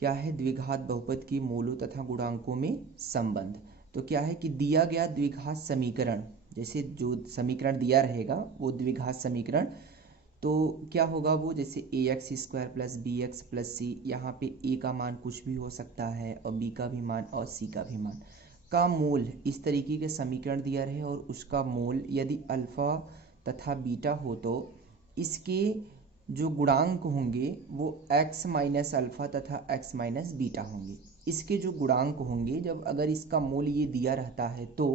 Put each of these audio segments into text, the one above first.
क्या है, द्विघात बहुपद की मूलों तथा गुणांकों में संबंध। तो क्या है कि दिया गया द्विघात समीकरण, जैसे जो समीकरण दिया रहेगा वो द्विघात समीकरण, तो क्या होगा वो, जैसे a x square plus b x plus c, यहाँ पे ए का मान कुछ भी हो सकता है और बी का भी मान और सी का भी मान का मूल इस तरीके के समीकरण दिया रहे और उसका मूल यदि अल्फ़ा तथा बीटा हो तो इसके जो गुणांक होंगे वो x माइनस अल्फ़ा तथा x माइनस बीटा होंगे। इसके जो गुणांक होंगे, जब अगर इसका मूल ये दिया रहता है तो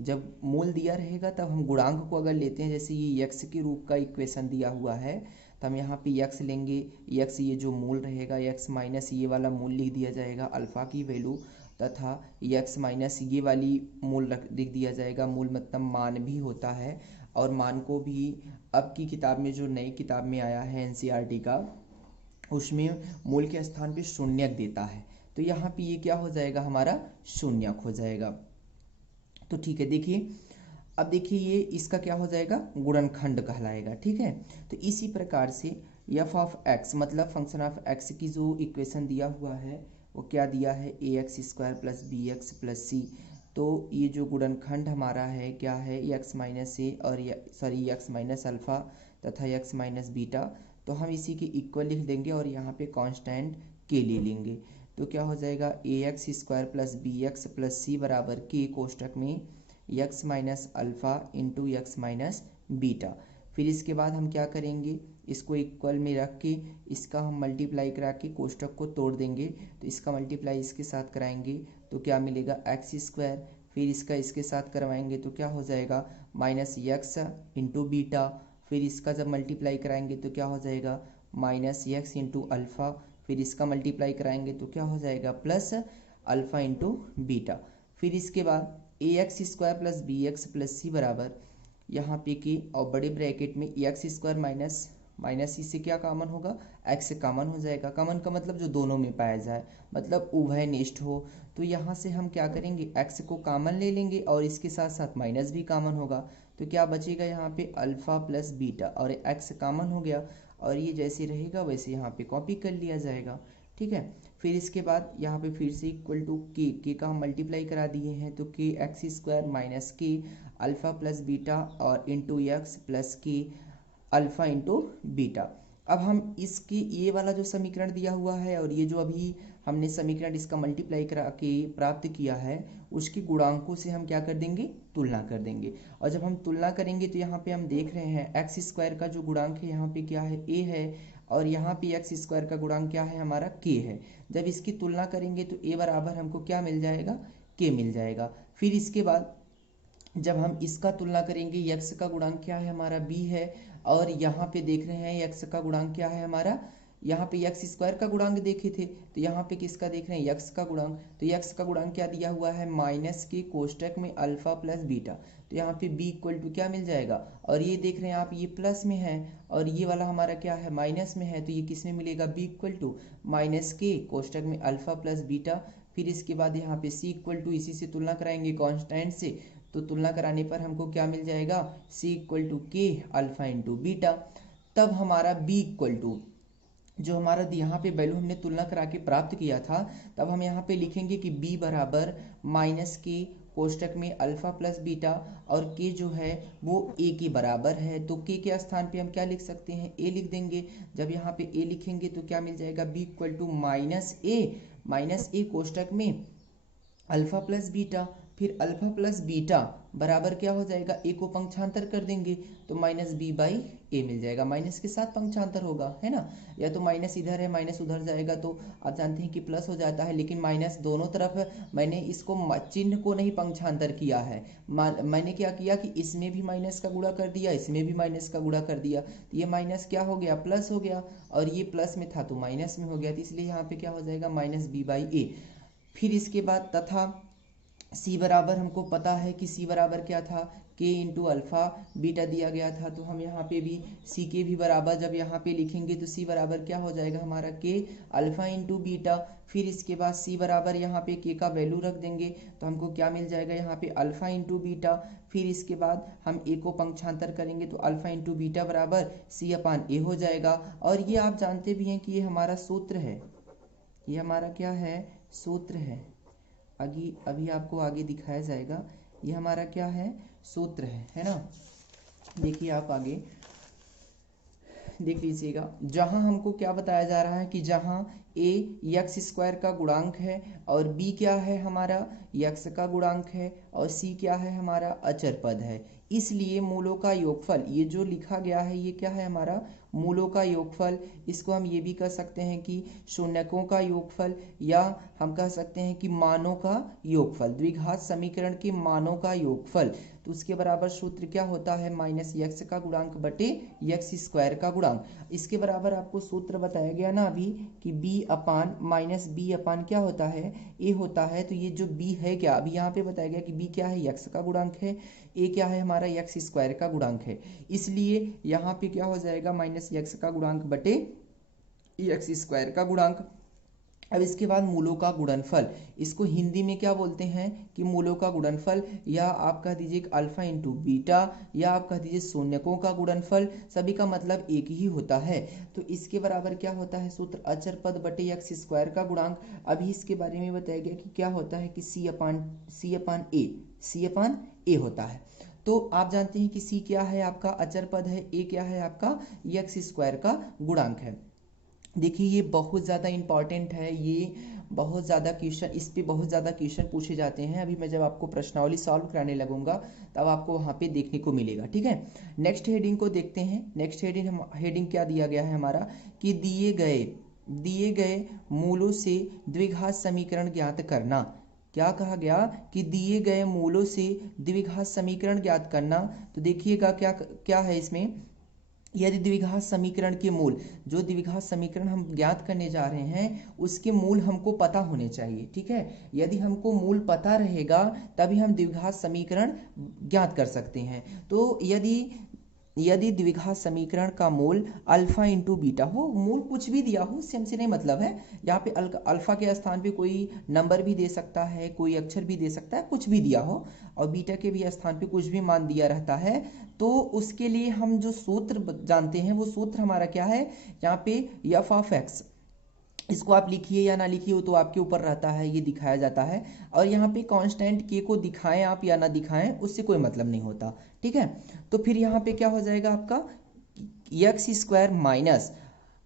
जब मूल दिया रहेगा तब हम गुणांक को अगर लेते हैं, जैसे ये x के रूप का इक्वेशन दिया हुआ है तो हम यहाँ पे x लेंगे, x ये जो मूल रहेगा x माइनस ये वाला मूल लिख दिया जाएगा अल्फ़ा की वैल्यू, तथा x माइनस ये वाली मूल लिख दिया जाएगा। मूल मतलब मान भी होता है, और मान को भी अब की किताब में, जो नई किताब में आया है एनसीईआरटी का, उसमें मूल के स्थान पे शून्यक देता है। तो यहाँ पे ये क्या हो जाएगा, हमारा शून्यक हो जाएगा। तो ठीक है, देखिए अब देखिए ये इसका क्या हो जाएगा, गुणनखंड कहलाएगा। ठीक है, तो इसी प्रकार से एफ ऑफ एक्स मतलब फंक्शन ऑफ एक्स की जो इक्वेशन दिया हुआ है वो क्या दिया है, a x square plus b x plus c. तो ये जो गुणनखंड हमारा है क्या है, एक्स माइनस ए और एक्स माइनस अल्फ़ा तथा एक्स माइनस बीटा। तो हम इसी के इक्वल लिख देंगे और यहाँ पे कांस्टेंट के ले लेंगे। तो क्या हो जाएगा, a x square plus b x plus c बराबर के कोष्टक में x minus alpha into x minus beta. फिर इसके बाद हम क्या करेंगे, इसको इक्वल में रख के इसका हम मल्टीप्लाई करा के कोष्टक को तोड़ देंगे। तो इसका मल्टीप्लाई इसके साथ कराएंगे तो क्या मिलेगा, एक्स स्क्वायर, फिर इसका इसके साथ करवाएंगे तो क्या हो जाएगा, माइनस एक्स इंटू बीटा। फिर इसका जब मल्टीप्लाई कराएंगे तो क्या हो जाएगा, माइनस एक्स इंटू अल्फ़ा। फिर इसका मल्टीप्लाई कराएंगे तो क्या हो जाएगा, प्लस अल्फ़ा इंटू बीटा। फिर इसके बाद a x square plus b x plus c बराबर यहाँ पे की और बड़े ब्रैकेट में x square minus minus c से क्या कॉमन होगा, एक्स कॉमन हो जाएगा। कॉमन का मतलब जो दोनों में पाया जाए, मतलब उभयनिष्ठ हो। तो यहाँ से हम क्या करेंगे, एक्स को कॉमन ले लेंगे और इसके साथ साथ माइनस भी कॉमन होगा। तो क्या बचेगा यहाँ पे, अल्फ़ा प्लस बीटा, और एक्स कॉमन हो गया और ये जैसे रहेगा वैसे यहाँ पे कॉपी कर लिया जाएगा। ठीक है, फिर इसके बाद यहाँ पे फिर से इक्वल टू के का हम मल्टीप्लाई करा दिए हैं तो के एक्स स्क्वायर माइनस के अल्फ़ा प्लस बीटा और इंटू एक्स प्लस के अल्फ़ा इंटू बीटा। अब हम इसकी ये वाला जो समीकरण दिया हुआ है और ये जो अभी हमने समीकरण इसका मल्टीप्लाई करा के प्राप्त किया है उसकी गुणांकों से हम क्या कर देंगे, तुलना कर देंगे। और जब हम तुलना करेंगे तो यहाँ पे हम देख रहे हैं एक्स स्क्वायर का जो गुणांक है यहाँ पे क्या है, ए है, और यहाँ पे एक्स स्क्वायर का गुणांक क्या है, हमारा के है। जब इसकी तुलना करेंगे तो ए बराबर हमको क्या मिल जाएगा, के मिल जाएगा। फिर इसके बाद जब हम इसका तुलना करेंगे, यक्स का गुणांक क्या है, हमारा बी है, और यहाँ पे देख रहे हैं यक्स का गुणांक क्या है हमारा, यहाँ पे यक्स स्क्वायर का गुणांक देखे थे तो यहाँ पे किसका देख रहे हैं, यक्स का गुणांक। तो यक्स का गुणांक क्या दिया हुआ है, माइनस के कोष्टक में अल्फा प्लस बीटा। तो यहाँ पे बी इक्वल टू क्या मिल जाएगा, और ये देख रहे हैं आप ये प्लस में है और ये वाला हमारा क्या है, माइनस में है। तो ये किस में मिलेगा, बी इक्वल टू माइनस के कोष्टक में अल्फा प्लस बीटा। फिर इसके बाद यहाँ पे सी इक्वल टू, इसी से तुलना कराएंगे कांस्टेंट से, तो तुलना कराने पर हमको क्या मिल जाएगा, सी इक्वल टू के अल्फा इंटू बीटा। तब हमारा बी इक्वल टू जो हमारा यहाँ पे वैल्यू हमने तुलना करा के प्राप्त किया था, तब हम यहाँ पे लिखेंगे कि b बराबर माइनस के कोष्टक में अल्फा प्लस बीटा, और k जो है वो a के बराबर है। तो k के स्थान पे हम क्या लिख सकते हैं, a लिख देंगे। जब यहाँ पे a लिखेंगे तो क्या मिल जाएगा, b इक्वल टू माइनस ए कोष्टक में अल्फा प्लस बीटा। फिर अल्फा प्लस बीटा बराबर क्या हो जाएगा, ए को पंक्षांतर कर देंगे तो माइनस बी बाई ए मिल जाएगा। माइनस के साथ पंक्षांतर होगा, है ना, या तो माइनस इधर है माइनस उधर जाएगा तो आप जानते हैं कि प्लस हो जाता है, लेकिन माइनस दोनों तरफ है। मैंने इसको चिन्ह को नहीं पंक्षांतर किया है, मैंने क्या किया कि इसमें भी माइनस का गुणा कर दिया, इसमें भी माइनस का गुणा कर दिया। तो ये माइनस क्या हो गया, प्लस हो गया, और ये प्लस में था तो माइनस में हो गया। तो इसलिए यहाँ पे क्या हो जाएगा, माइनस बी बाई ए। फिर इसके बाद तथा सी बराबर हमको पता है कि सी बराबर क्या था, के इंटू अल्फ़ा बीटा दिया गया था। तो हम यहाँ पे भी सी के भी बराबर जब यहाँ पे लिखेंगे तो सी बराबर क्या हो जाएगा हमारा, के अल्फ़ा इंटू बीटा। फिर इसके बाद सी बराबर यहाँ पे के का वैल्यू रख देंगे तो हमको क्या मिल जाएगा, यहाँ पे अल्फ़ा इंटू बीटा। फिर इसके बाद हम ए को पंक्षांतर करेंगे तो अल्फ़ा इंटू बीटा बराबर सी अपान ए हो जाएगा। और ये आप जानते भी हैं कि ये हमारा सूत्र है, ये हमारा क्या है, सूत्र है। अभी अभी आपको आगे दिखाया जाएगा। ये हमारा क्या है, सूत्र है ना। देखिए आप आगे देख लीजिएगा, जहां हमको क्या बताया जा रहा है कि जहां a यक्स स्क्वायर का गुणांक है और b क्या है हमारा, यक्स का गुणांक है और c क्या है हमारा, अचर पद है, इसलिए मूलों का योगफल, ये जो लिखा गया है ये क्या है हमारा, मूलों का योगफल। इसको हम ये भी कह सकते हैं कि शून्यकों का योगफल, या हम कह सकते हैं कि मानों का योगफल, द्विघात समीकरण के मानों का योगफल। तो उसके बराबर सूत्र क्या होता है, माइनस यक्स का गुणांक बटे यक्स स्क्वायर का गुणांक। इसके बराबर आपको सूत्र बताया गया ना अभी कि b अपान माइनस बी अपान क्या होता है, a होता है। तो ये जो b है क्या, अभी यहाँ पे बताया गया कि b क्या है, यक्स का गुणांक है, a क्या है हमारा, यक्स स्क्वायर का गुणांक है, इसलिए यहाँ पे क्या हो जाएगा, माइनस यक्स का गुणांक बटे यक्स स्क्वायर का गुणांक। अब इसके बाद मूलों का गुणनफल, इसको हिंदी में क्या बोलते हैं कि मूलों का गुणनफल, या आप कह दीजिए अल्फा इंटू बीटा, या आप कह दीजिए शून्यकों का गुणनफल, सभी का मतलब एक ही होता है। तो इसके बराबर क्या होता है सूत्र, अचर पद बटे यक्स स्क्वायर का गुणांक। अभी इसके बारे में बताया गया कि क्या होता है कि सी अपान ए होता है। तो आप जानते हैं कि c क्या है आपका, अचर पद है, a क्या है आपका, यक्स स्क्वायर का गुणांक है। देखिए ये बहुत ज़्यादा इंपॉर्टेंट है, ये बहुत ज़्यादा क्वेश्चन, इस पे बहुत ज़्यादा क्वेश्चन पूछे जाते हैं। अभी मैं जब आपको प्रश्नावली सॉल्व कराने लगूंगा तब आपको वहाँ पे देखने को मिलेगा, ठीक है। नेक्स्ट हेडिंग को देखते हैं। नेक्स्ट हेडिंग क्या दिया गया है हमारा कि दिए गए मूलों से द्विघात समीकरण ज्ञात करना। क्या कहा गया कि दिए गए मूलों से द्विघात समीकरण ज्ञात करना। तो देखिएगा क्या क्या है इसमें, यदि द्विघात समीकरण के मूल, जो द्विघात समीकरण हम ज्ञात करने जा रहे हैं उसके मूल हमको पता होने चाहिए, ठीक है। यदि हमको मूल पता रहेगा तभी हम द्विघात समीकरण ज्ञात कर सकते हैं। तो यदि द्विघात समीकरण का मूल अल्फा इंटू बीटा हो, मूल कुछ भी दिया हो उससे हमसे नहीं मतलब है। यहाँ पे अल्फा के स्थान पे कोई नंबर भी दे सकता है, कोई अक्षर भी दे सकता है, कुछ भी दिया हो, और बीटा के भी स्थान पे कुछ भी मान दिया रहता है। तो उसके लिए हम जो सूत्र जानते हैं वो सूत्र हमारा क्या है, यहाँ पे एफ ऑफ एक्स, इसको आप लिखिए या ना लिखिए वो तो आपके ऊपर रहता है, ये दिखाया जाता है। और यहाँ पे कांस्टेंट के को दिखाएं आप या ना दिखाएं उससे कोई मतलब नहीं होता, ठीक है। तो फिर यहाँ पे क्या हो जाएगा आपका, यक्स स्क्वायर माइनस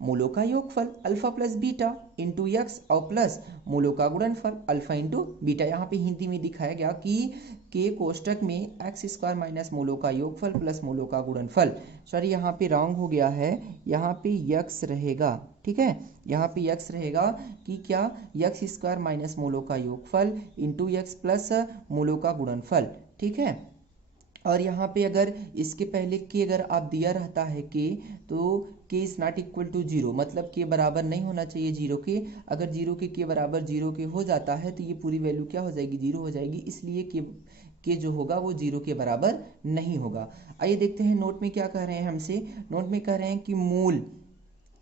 मूलों का योगफल alpha plus beta into x और प्लस मूलों का गुणनफल अल्फा इंटू बीटा। यहाँ पे हिंदी में दिखाया गया कि के कोष्टक में एक्स स्क्वायर माइनस मूलों का योगफल प्लस मूलों का गुणनफल। सॉरी यहाँ पे रॉन्ग हो गया है, यहाँ पे यक्स रहेगा, ठीक है। यहाँ पे यक्स रहेगा कि क्या, यक्स स्क्वायर माइनस मूलों का योगफल इंटू यक्स प्लस मूलों का गुणनफल, ठीक है। और यहाँ पे अगर इसके पहले के अगर आप दिया रहता है के, तो k is not equal to zero, मतलब के बराबर नहीं होना चाहिए जीरो के। अगर जीरो के बराबर जीरो के हो जाता है तो ये पूरी वैल्यू क्या हो जाएगी, जीरो हो जाएगी, इसलिए के जो होगा वो जीरो के बराबर नहीं होगा। आइए देखते हैं नोट में क्या कह रहे हैं हमसे। नोट में कह रहे हैं कि मूल,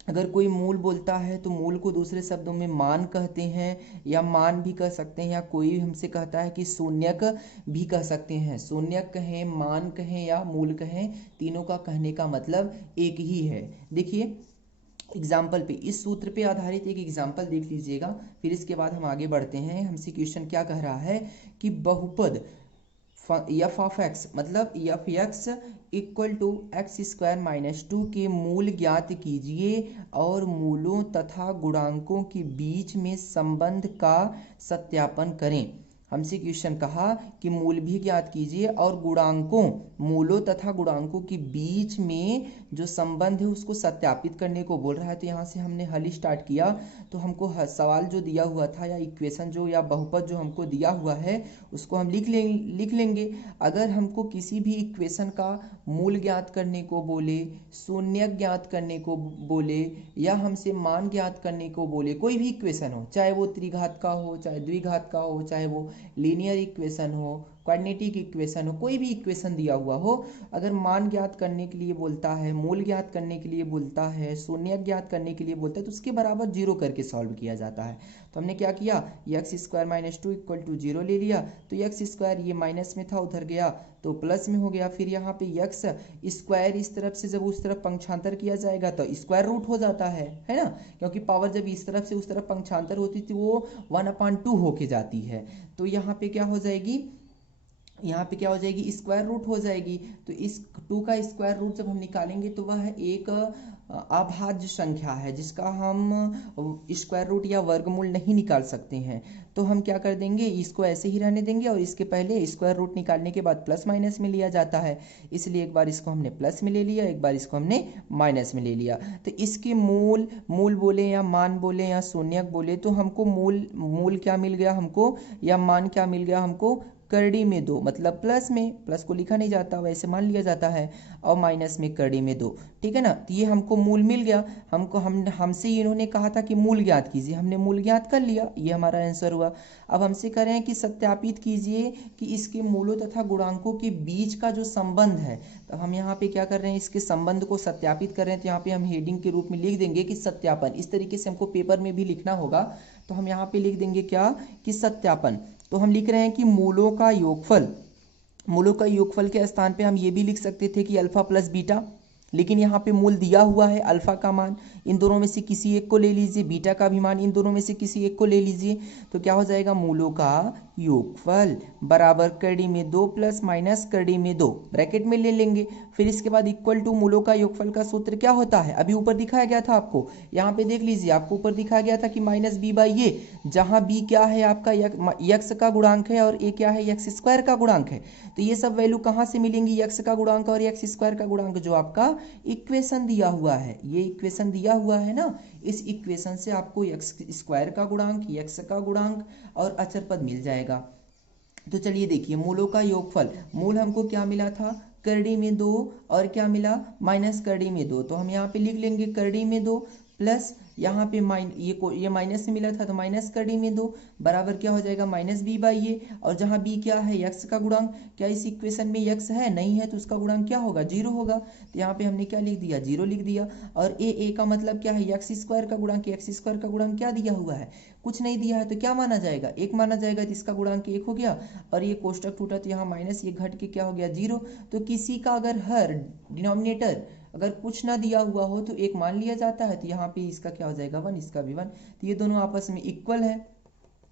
अगर कोई मूल बोलता है तो मूल को दूसरे शब्दों में मान कहते हैं, या मान भी कह सकते हैं, या कोई हमसे कहता है कि शून्यक भी कह सकते हैं। शून्यक कहें, मान कहें या मूल कहें, तीनों का कहने का मतलब एक ही है। देखिए एग्जाम्पल पे, इस सूत्र पे आधारित एक एग्जाम्पल देख लीजिएगा, फिर इसके बाद हम आगे बढ़ते हैं। हमसे क्वेश्चन क्या कह रहा है कि बहुपद एफ ऑफ एक्स, मतलब f x equal to x square minus 2 के मूल ज्ञात कीजिए और मूलों तथा गुणांकों के बीच में संबंध का सत्यापन करें। हमसे क्वेश्चन कहा कि मूल भी ज्ञात कीजिए और गुणांकों, मूलों तथा गुणांकों के बीच में जो संबंध है उसको सत्यापित करने को बोल रहा है। तो यहाँ से हमने हल स्टार्ट किया, तो हमको सवाल जो दिया हुआ था या इक्वेशन जो या बहुपद जो हमको दिया हुआ है उसको हम लिख लेंगे। अगर हमको किसी भी इक्वेशन का मूल ज्ञात करने को बोले, शून्य ज्ञात करने को बोले, या हमसे मान ज्ञात करने को बोले, कोई भी इक्वेशन हो, चाहे वो त्रिघात का हो, चाहे द्विघात का हो, चाहे वो लीनियर इक्वेशन हो, क्वाड्रेटिक इक्वेशन हो, कोई भी इक्वेशन दिया हुआ हो, अगर मान ज्ञात करने के लिए बोलता है, मूल ज्ञात करने के लिए बोलता है, शून्यक ज्ञात करने के लिए बोलता है, तो उसके बराबर जीरो करके सॉल्व किया जाता है। तो हमने क्या किया, x square minus two equal to zero ले लिया, तो एक्स स्क्वायर ये माइनस में था उधर गया तो प्लस में हो गया। फिर यहाँ पे एक्स स्क्वायर इस तरफ से जब उस तरफ पंक्षांतर किया जाएगा तो स्क्वायर रूट हो जाता है ना, क्योंकि पावर जब इस तरफ से उस तरफ पंक्षांतर होती थी वो 1/2 होके जाती है। तो यहाँ पे क्या हो जाएगी, यहाँ पे क्या हो जाएगी, स्क्वायर रूट हो जाएगी। तो इस 2 का स्क्वायर रूट जब हम निकालेंगे तो वह एक अभाज्य संख्या है जिसका हम स्क्वायर रूट या वर्गमूल नहीं निकाल सकते हैं। तो हम क्या कर देंगे, इसको ऐसे ही रहने देंगे और इसके पहले स्क्वायर रूट निकालने के बाद प्लस माइनस में लिया जाता है, इसलिए एक बार इसको हमने प्लस में ले लिया, एक बार इसको हमने माइनस में ले लिया। तो इसके मूल बोले या मान बोले या शून्यक बोले, तो हमको मूल क्या मिल गया हमको, या मान क्या मिल गया हमको, करड़ी में 2, मतलब प्लस में, प्लस को लिखा नहीं जाता वैसे मान लिया जाता है, और माइनस में करड़ी में 2, ठीक है ना। तो ये हमको मूल मिल गया, हमसे इन्होंने कहा था कि मूल ज्ञात कीजिए, हमने मूल ज्ञात कर लिया, ये हमारा आंसर हुआ। अब हमसे कह रहे हैं कि सत्यापित कीजिए कि इसके मूलों तथा गुणांकों के बीच का जो संबंध है। तो हम यहाँ पे क्या कर रहे हैं, इसके संबंध को सत्यापित कर रहे हैं। तो यहाँ पे हम हेडिंग के रूप में लिख देंगे कि सत्यापन, इस तरीके से हमको पेपर में भी लिखना होगा। तो हम यहाँ पे लिख देंगे क्या, कि सत्यापन। तो हम लिख रहे हैं कि मूलों का योगफल के स्थान पे हम ये भी लिख सकते थे कि अल्फा प्लस बीटा, लेकिन यहाँ पे मूल दिया हुआ है, अल्फा का मान इन दोनों में से किसी एक को ले लीजिए, बीटा का भी मान इन दोनों में से किसी एक को ले लीजिए। तो क्या हो जाएगा, मूलों का योगफल बराबर करड़ी में 2 प्लस माइनस करड़ी में 2 ब्रैकेट में ले लेंगे। फिर इसके बाद इक्वल टू मूलों का योगफल का सूत्र क्या होता है, अभी ऊपर दिखाया गया था आपको, यहाँ पे देख लीजिए, आपको ऊपर दिखाया गया था कि माइनस बी बाई ए, जहाँ बी क्या है आपका यक्स का गुणांक है और ए क्या है, एक्स स्क्वायर का गुणांक है। तो ये सब वैल्यू कहाँ से मिलेंगी, यक्स का गुणांक और एक्स स्क्वायर का गुणांक, जो आपका इक्वेशन दिया हुआ है, ये इक्वेशन दिया हुआ है ना, इस इक्वेशन से आपको एक्स स्क्वायर का गुणांक, एक्स का गुणांक और अचर पद मिल जाएगा। तो चलिए देखिए, मूलों का योगफल, मूल हमको क्या मिला था, करड़ी में 2, और क्या मिला, माइनस करड़ी में 2। तो हम यहाँ पे लिख लेंगे करड़ी में 2 प्लस यहाँ पे ये माइनस से मिला था तो माइनस करड़ी में 2 बराबर क्या हो जाएगा, माइनस बी बाई ए, और जहाँ बी क्या है, यक्स का गुणांक। क्या इस इक्वेशन में यक्स है, नहीं है, तो उसका गुणांक क्या होगा, 0 होगा। तो यहाँ पे हमने क्या लिख दिया, 0 लिख दिया। और ए का मतलब क्या है, एक्स स्क्वायर का गुणांक, एक्स स्क्वायर का गुणांक क्या दिया हुआ है, कुछ नहीं दिया है, तो क्या माना जाएगा, 1 माना जाएगा। तो इसका गुणांक 1 हो गया, और ये कोष्टक टूटा तो यहाँ माइनस, ये घट के क्या हो गया, 0। तो किसी का अगर हर डिनोमिनेटर अगर कुछ ना दिया हुआ हो तो 1 मान लिया जाता है। तो यहाँ पे इसका क्या हो जाएगा, 1, इसका भी 1। तो ये दोनों आपस में इक्वल है,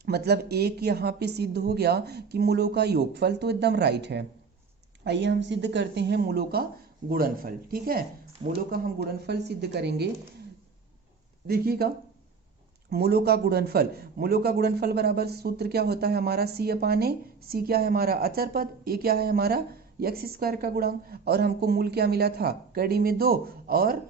मतलब एक यहाँ पे सिद्ध हो गया कि मूलों का योगफल तो एकदम राइट है। आइए हम सिद्ध करते हैं मूलों का गुणनफल, ठीक है। मूलों का हम गुणनफल सिद्ध करेंगे। देखिएगा, मूलों का गुणनफल बराबर सूत्र क्या होता है हमारा, सी अपान ए, सी क्या है हमारा अचर पद, ए क्या है हमारा एक्स स्क्वायर का गुणांक, और हमको मूल क्या मिला था, करड़ी में 2 और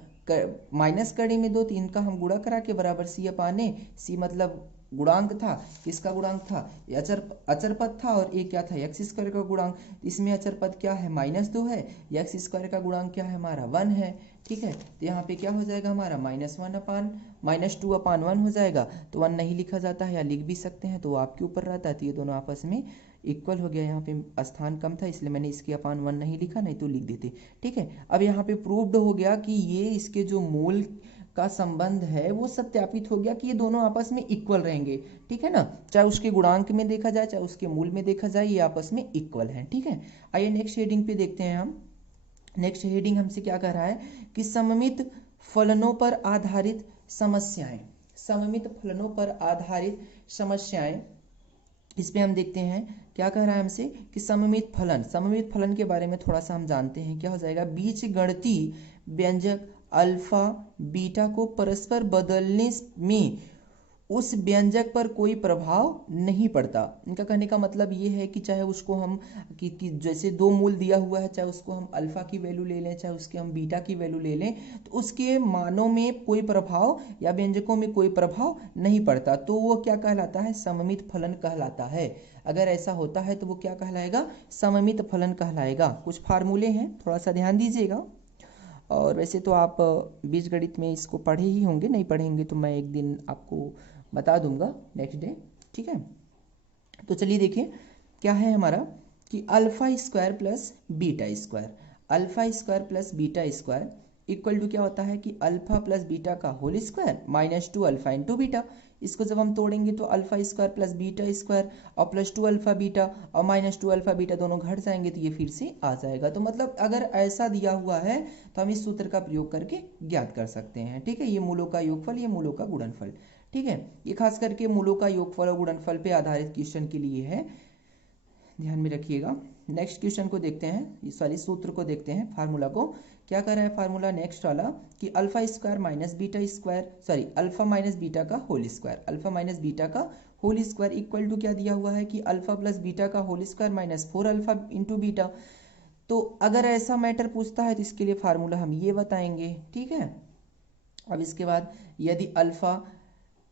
माइनस करड़ी में 2, तो इनका हम गुणा करा के बराबर सी अपान ए, सी मतलब गुणांक था, किसका गुणांक था, अचर पद था, और ए क्या था, एक्स स्क्वायर का गुणांक। इसमें अचर पद क्या है, -2 है, एक्स स्क्वायर का गुणांक क्या है हमारा 1 है, ठीक है। तो यहाँ पे क्या हो जाएगा हमारा -2/1 हो जाएगा। तो 1 नहीं लिखा जाता है, या लिख भी सकते हैं, तो वो आपके ऊपर रहता है। तो ये दोनों आपस में इक्वल हो गया। यहाँ पे स्थान कम था इसलिए मैंने इसके अपान 1 नहीं लिखा, नहीं तो लिख देते, ठीक है। अब यहाँ पे प्रूव्ड हो गया कि ये इसके जो मूल का संबंध है वो सत्यापित हो गया कि ये दोनों आपस में इक्वल रहेंगे, ठीक है ना। चाहे उसके गुणांक में देखा जाए, चाहे उसके मूल में देखा जाए, ये आपस में इक्वल हैं, ठीक है। आइए नेक्स्ट हेडिंग पे देखते हैं हम। नेक्स्ट हेडिंग हमसे क्या कह रहा है कि सममित फलनों पर आधारित समस्याएं, सममित फलनों पर आधारित समस्याएं। इस पे हम देखते हैं क्या कह रहा है हमसे कि सममित फलन के बारे में थोड़ा सा हम जानते हैं। क्या हो जाएगा, बीज गणितीय व्यंजक अल्फा बीटा को परस्पर बदलने में उस व्यंजक पर कोई प्रभाव नहीं पड़ता। इनका कहने का मतलब ये है कि चाहे उसको हम कि जैसे 2 मूल दिया हुआ है, चाहे उसको हम अल्फा की वैल्यू ले लें, चाहे उसके हम बीटा की वैल्यू ले लें, तो उसके मानों में कोई प्रभाव या व्यंजकों में कोई प्रभाव नहीं पड़ता। तो वो क्या कहलाता है, सममित फलन कहलाता है। अगर ऐसा होता है तो वो क्या कहलाएगा, सममित फलन कहलाएगा। कुछ फार्मूले हैं, थोड़ा सा ध्यान दीजिएगा। और वैसे तो आप बीजगणित में इसको पढ़े ही होंगे, नहीं पढ़ेंगे तो मैं एक दिन आपको बता दूंगा नेक्स्ट डे, ठीक है। तो चलिए देखिए क्या है हमारा कि alpha square plus beta square, alpha square plus beta square equal to क्या होता है कि अल्फा प्लस बीटा का whole square minus two alpha into beta. इसको जब हम तोड़ेंगे तो alpha square plus beta square और प्लस टू अल्फा बीटा और माइनस टू अल्फा बीटा दोनों घट जाएंगे तो ये फिर से आ जाएगा। तो मतलब अगर ऐसा दिया हुआ है तो हम इस सूत्र का प्रयोग करके ज्ञात कर सकते हैं। ठीक है, ये मूलों का योगफल, ये मूलों का गुणनफल। ठीक है, ये खास करके मूलों का योगफल और गुणनफल पे आधारित क्वेश्चन के लिए है, ध्यान में रखिएगा। नेक्स्ट क्वेश्चन को देखते हैं, सॉरी सूत्र को देखते हैं, फार्मूला को। क्या कर रहा है फार्मूला नेक्स्ट वाला कि alpha square minus beta square, sorry alpha minus beta का whole square, alpha minus beta का होल स्क्वायर इक्वल टू क्या दिया हुआ है कि अल्फा प्लस बीटा का whole square minus four alpha into beta. तो अगर ऐसा मैटर पूछता है तो इसके लिए फार्मूला हम ये बताएंगे। ठीक है, अब इसके बाद यदि alpha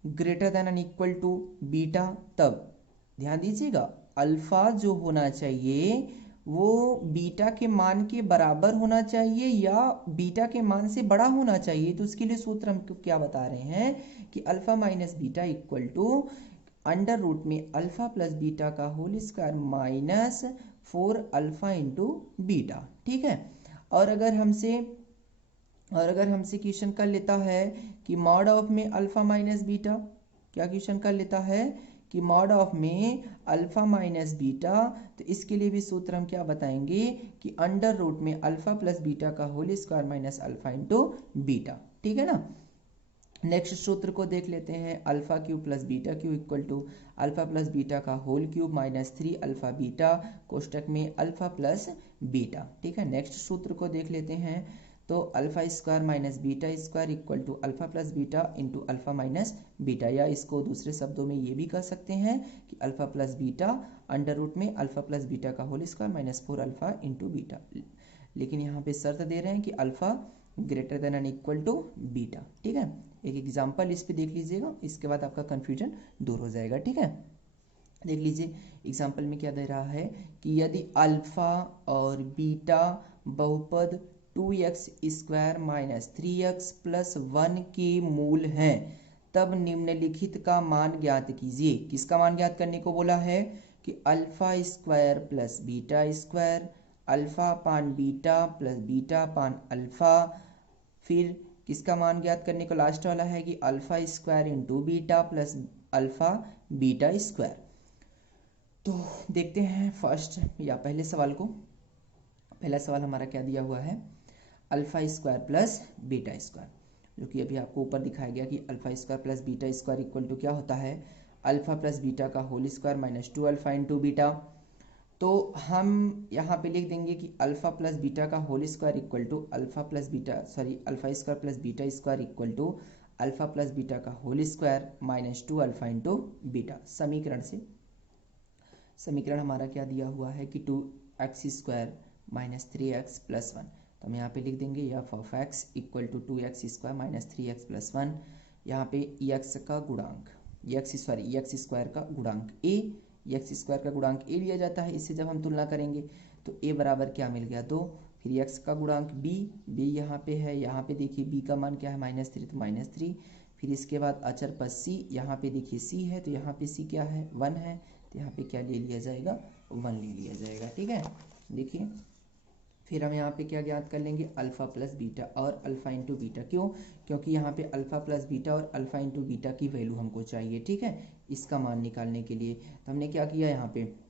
greater than and equal to beta, तब ध्यान दीजिएगा अल्फा जो होना चाहिए वो बीटा के मान के बराबर होना चाहिए या बीटा के मान से बड़ा होना चाहिए। तो उसके लिए सूत्र हम क्या बता रहे हैं कि alpha minus beta equal to under root में अल्फा प्लस बीटा का whole square minus four alpha into beta. ठीक है, और अगर हमसे क्वेश्चन कर लेता है कि मॉड ऑफ में अल्फा माइनस बीटा, क्या क्वेश्चन कर लेता है कि मॉड ऑफ में अल्फा माइनस बीटा, तो इसके लिए भी सूत्र हम क्या बताएंगे कि अंडर रूट में अल्फा प्लस बीटा का whole square minus alpha into beta. ठीक है ना। नेक्स्ट सूत्र को देख लेते हैं, alpha cube plus beta cube equal to alpha plus beta का whole cube minus three alpha beta कोष्टक में अल्फा प्लस बीटा। ठीक है, नेक्स्ट सूत्र को देख लेते हैं, तो alpha square minus beta square equal to alpha plus beta into alpha minus beta, या इसको दूसरे शब्दों में ये भी कह सकते हैं कि alpha plus beta under root में अल्फा प्लस बीटा का whole square minus four alpha into beta. लेकिन यहाँ पे शर्त दे रहे हैं कि alpha greater than and equal to beta. ठीक है, एक एग्जाम्पल इस पे देख लीजिएगा, इसके बाद आपका कन्फ्यूजन दूर हो जाएगा। ठीक है, देख लीजिए एग्जाम्पल में क्या दे रहा है कि यदि अल्फा और बीटा बहुपद 2x square minus 3x plus 1 के मूल हैं, तब निम्नलिखित का मान ज्ञात कीजिए। किसका मान ज्ञात करने को बोला है कि alpha square plus beta square, alpha पान बीटा प्लस बीटा पान अल्फा, फिर किसका मान ज्ञात करने को लास्ट वाला है कि alpha square into beta plus alpha beta square. तो देखते हैं फर्स्ट या पहले सवाल को। पहला सवाल हमारा क्या दिया हुआ है, alpha square plus beta square, जो कि अभी आपको ऊपर दिखाया गया कि alpha square plus beta square equal to क्या होता है अल्फा प्लस बीटा का whole square minus two alpha into beta. तो हम यहाँ पे लिख देंगे कि अल्फा प्लस बीटा का whole square equal to alpha plus beta, sorry alpha square plus beta square equal to alpha plus beta का whole square minus two alpha into beta. समीकरण से समीकरण हमारा क्या दिया हुआ है कि 2x square minus 3x plus 1, तो हम यहाँ पे लिख देंगे f of x equal to 2x square minus 3x plus 1। यहाँ पे x का गुणांक एक्स स्क्वायर का गुणांक a, एक्स स्क्वायर का गुणांक a लिया जाता है। इससे जब हम तुलना करेंगे तो a बराबर क्या मिल गया 2, फिर x का गुणांक b यहाँ पे है, यहाँ पे देखिए b का मान क्या है -3, तो -3। फिर इसके बाद अचर पर c, यहाँ पे देखिए c है तो यहाँ पे c क्या है 1 है, तो यहाँ पे क्या ले लिया जाएगा 1 ले लिया जाएगा। ठीक है, देखिए फिर हम यहाँ पे क्या ज्ञात कर लेंगे अल्फा प्लस बीटा और अल्फा इंटू बीटा। क्यों, क्योंकि यहाँ पे अल्फा प्लस बीटा और अल्फा इंटू बीटा की वैल्यू हमको चाहिए। ठीक है, इसका मान निकालने के लिए तो हमने क्या किया, यहाँ पे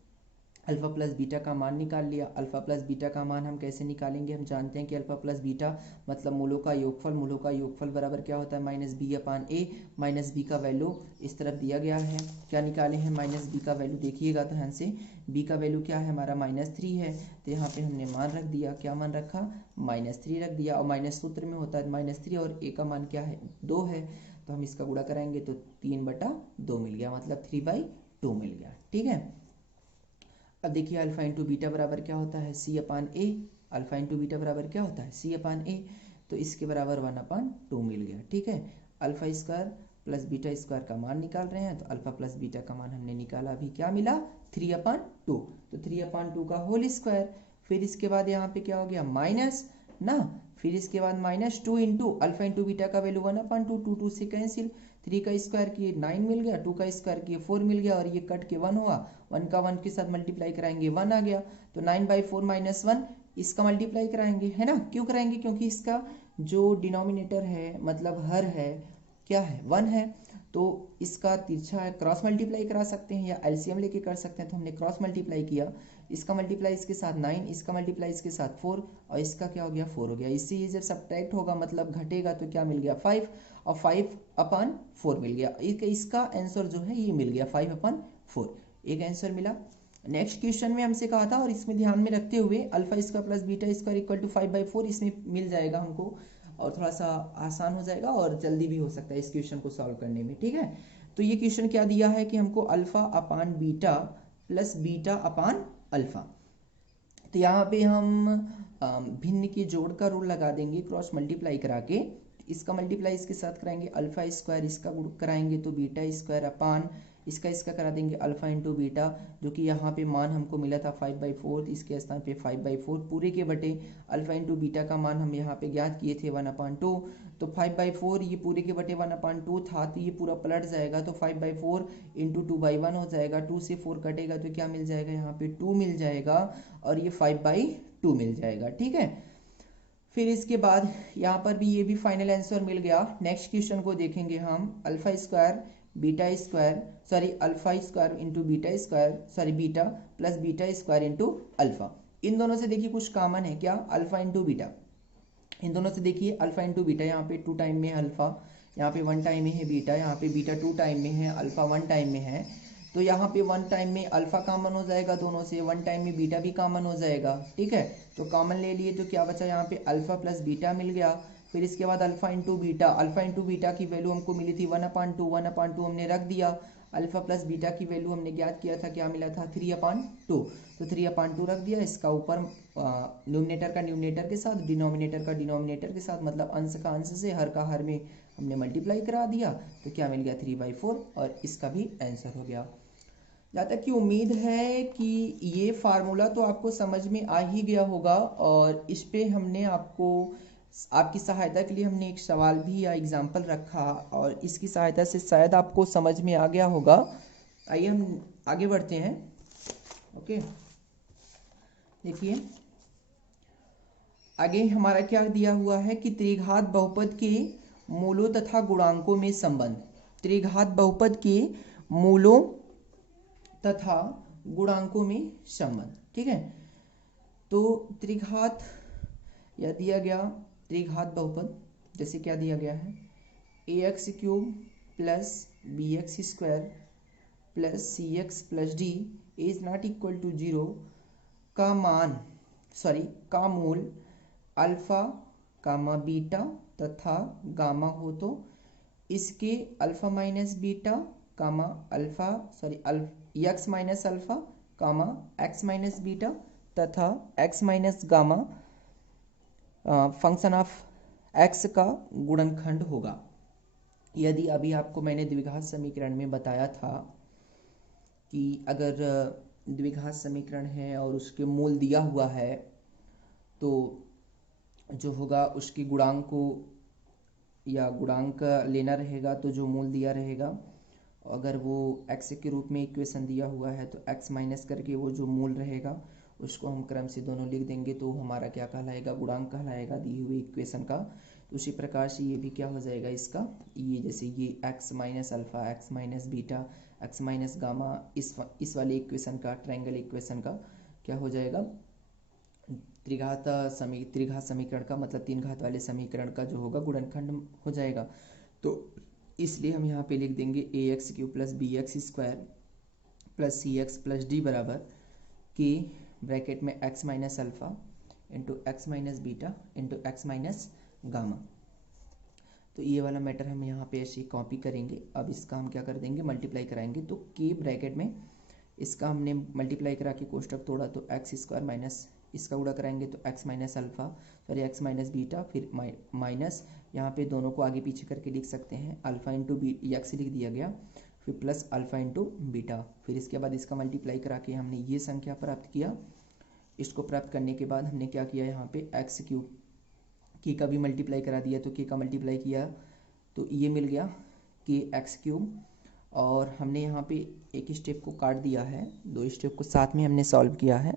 अल्फा प्लस बीटा का मान निकाल लिया। अल्फा प्लस बीटा का मान हम कैसे निकालेंगे, हम जानते हैं कि अल्फा प्लस बीटा मतलब मूलों का योगफल, मूलों का योगफल बराबर क्या होता है माइनस बी अपान ए। माइनस बी का वैल्यू इस तरफ दिया गया है, क्या निकाले हैं माइनस बी का वैल्यू, देखिएगा ध्यान से, बी का वैल्यू क्या है हमारा -3 है, तो यहाँ पे हमने मान रख दिया, क्या मान रखा -3 रख दिया, और माइनस सूत्र में होता है -3 और ए का मान क्या है 2 है, तो हम इसका गुणा कराएंगे तो 3/2 मिल गया, मतलब 3/2 मिल गया। ठीक है, अब देखिए अल्फा इंटू बीटा बराबर क्या होता है c अपान ए, अल्फा इंटू बीटा बराबर क्या होता है c अपान ए, तो इसके बराबर 1/2 मिल गया। ठीक है, alpha square plus beta square का मान निकाल रहे हैं, तो अल्फा प्लस बीटा का मान हमने निकाला, अभी क्या मिला 3/2, तो 3/2 का होल स्क्वायर। फिर इसके बाद यहाँ पे क्या हो गया माइनस ना, फिर इसके बाद -2 इंटू अल्फा इंटू बीटा का वैल्यू 1/2, 2 से कैंसिल, 3 का स्क्वायर किए 9 मिल गया, 2 का स्क्वायर किए 4 मिल गया, और ये कट के 1 हुआ, 1 का 1 के साथ मल्टीप्लाई कराएंगे 1 आ गया। तो 9/4 माइनस 1 इसका मल्टीप्लाई कराएंगे, है ना। क्यों कराएंगे? क्योंकि इसका जो डिनोमिनेटर है मतलब हर है क्या है 1 है, तो इसका तिरछा है, क्रॉस मल्टीप्लाई करा सकते हैं या एलसीएम लेके कर सकते हैं। तो हमने क्रॉस मल्टीप्लाई किया, इसका मल्टीप्लाई इसके साथ 9, इसका मल्टीप्लाई इसके साथ 4, और इसका क्या हो गया 4 हो गया। इससे ये जब सब्ट्रैक्ट होगा मतलब घटेगा तो क्या मिल गया 5, और 5/4 मिल गया। इसका आंसर जो है ये मिल गया 5/4, एक आंसर मिला। नेक्स्ट क्वेश्चन में हमसे कहा था, और इसमें ध्यान में रखते हुए alpha square plus beta square equal to 5/4 इसमें मिल जाएगा हमको, और थोड़ा सा आसान हो जाएगा और जल्दी भी हो सकता है इस क्वेश्चन को सॉल्व करने में, ठीक है। तो ये क्वेश्चन क्या दिया है कि हमको अल्फा अपान बीटा प्लस बीटा अपान अल्फा। तो यहाँ पे हम भिन्न के जोड़ का रूल लगा देंगे क्रॉस मल्टीप्लाई करा के। इसका मल्टीप्लाई इसके साथ कराएंगे अल्फा स्क्वायर, इसका कराएंगे तो बीटा स्क्वायर अपान इसका करा देंगे अल्फा इंटू बीटा, जो कि यहाँ पे मान हमको मिला था 5/4, इसके स्थान पे 5/4 पूरे के बटे अल्फा इंटू बीटा का मान हम यहाँ पे ज्ञात किए थे 1/2। तो 5/4 ये पूरे के बटे 1/2 था, तो ये पूरा पलट जाएगा, तो 5/4 इंटू 2/1 हो जाएगा। 2 से 4 कटेगा तो क्या मिल जाएगा यहाँ पे 2 मिल जाएगा, और ये 5/2 मिल जाएगा, ठीक है। फिर इसके बाद यहाँ पर भी ये भी फाइनल आंसर मिल गया। नेक्स्ट क्वेश्चन को देखेंगे हम, alpha square beta square sorry alpha square into beta square sorry beta plus beta square into alpha. इन दोनों से देखिए कुछ कॉमन है क्या, अल्फा इंटू बीटा। इन दोनों से देखिए अल्फा इंटू बीटा, यहाँ पे 2 टाइम में है अल्फा, यहाँ पे 1 टाइम में है बीटा, यहाँ पे बीटा 2 टाइम में है, अल्फा 1 टाइम में है। तो यहाँ पे 1 टाइम में अल्फा कॉमन हो जाएगा दोनों से, 1 टाइम में बीटा भी कॉमन हो जाएगा, ठीक है। तो कॉमन ले लिए तो क्या बचा यहाँ पे अल्फा प्लस बीटा मिल गया। फिर इसके बाद अल्फा इंटू बीटा की वैल्यू हमको मिली थी 1/2 हमने रख दिया। अल्फा प्लस बीटा की वैल्यू हमने ज्ञात किया था, क्या मिला था 3/2, तो 3/2 रख दिया। इसका ऊपर न्यूमरेटर का न्यूमरेटर के साथ, डिनोमिनेटर का डिनोमिनेटर के साथ, मतलब अंश का अंश से, हर का हर में हमने मल्टीप्लाई करा दिया, तो क्या मिल गया 3/4, और इसका भी आंसर हो गया। जहाँ तक कि उम्मीद है कि ये फार्मूला तो आपको समझ में आ ही गया होगा, और इस पे हमने आपकी सहायता के लिए हमने एक सवाल भी या एग्जाम्पल रखा, और इसकी सहायता से शायद आपको समझ में आ गया होगा। आइए हम आगे बढ़ते हैं। ओके, देखिए आगे हमारा क्या दिया हुआ है कि त्रिघात बहुपद के मूलों तथा गुणांकों में संबंध। त्रिघात बहुपद के मूलों तथा गुणांकों में संबंध, ठीक है। तो त्रिघात या दिया गया त्रिघात बहुपद, जैसे क्या दिया गया है ax³ plus bx² plus cx plus d is not equal to 0 का मूल अल्फा कामा बीटा तथा गामा हो, तो इसके alpha minus beta comma x minus alpha comma x minus beta तथा x minus gamma function of x का गुणनखंड होगा। यदि अभी आपको मैंने द्विघात समीकरण में बताया था कि अगर द्विघात समीकरण है और उसके मूल दिया हुआ है, तो जो होगा उसकी गुणांक को या गुणांक लेना रहेगा, तो जो मूल दिया रहेगा, अगर वो x के रूप में इक्वेशन दिया हुआ है तो x माइनस करके वो जो मूल रहेगा उसको हम क्रम से दोनों लिख देंगे, तो हमारा क्या कहलाएगा, गुणांक कहलाएगा दी हुई इक्वेशन का। तो उसी प्रकार से ये भी क्या हो जाएगा इसका, ये जैसे ये x minus alpha x minus beta x minus gamma इस वाले इक्वेशन का, ट्रायंगल इक्वेशन का क्या हो जाएगा, त्रिघात समीकरण का, मतलब 3 घात वाले समीकरण का जो होगा गुणनखंड हो जाएगा। तो इसलिए हम यहाँ पे लिख देंगे ax³ plus bx² plus cx plus d बराबर के ब्रैकेट में x minus alpha into x minus beta into x minus gamma. तो ये वाला मैटर हम यहाँ पे ऐसे कॉपी करेंगे। अब इसका हम क्या कर देंगे, मल्टीप्लाई कराएंगे, तो के ब्रैकेट में इसका हमने मल्टीप्लाई करा के कोष्टक तोड़ा, तो x² माइनस इसका गुणा कराएंगे तो x minus alpha x minus beta, फिर माइनस यहाँ पे दोनों को आगे पीछे करके लिख सकते हैं, अल्फा इंटू एक्स लिख दिया गया, फिर प्लस अल्फा इंटू बीटा। फिर इसके बाद इसका मल्टीप्लाई करा के हमने ये संख्या प्राप्त किया। इसको प्राप्त करने के बाद हमने क्या किया, यहाँ पे x³ के का भी मल्टीप्लाई करा दिया, तो के का मल्टीप्लाई किया तो ये मिल गया के एक्स क्यूब, और हमने यहाँ पे एक स्टेप को काट दिया है, दो स्टेप को साथ में हमने सॉल्व किया है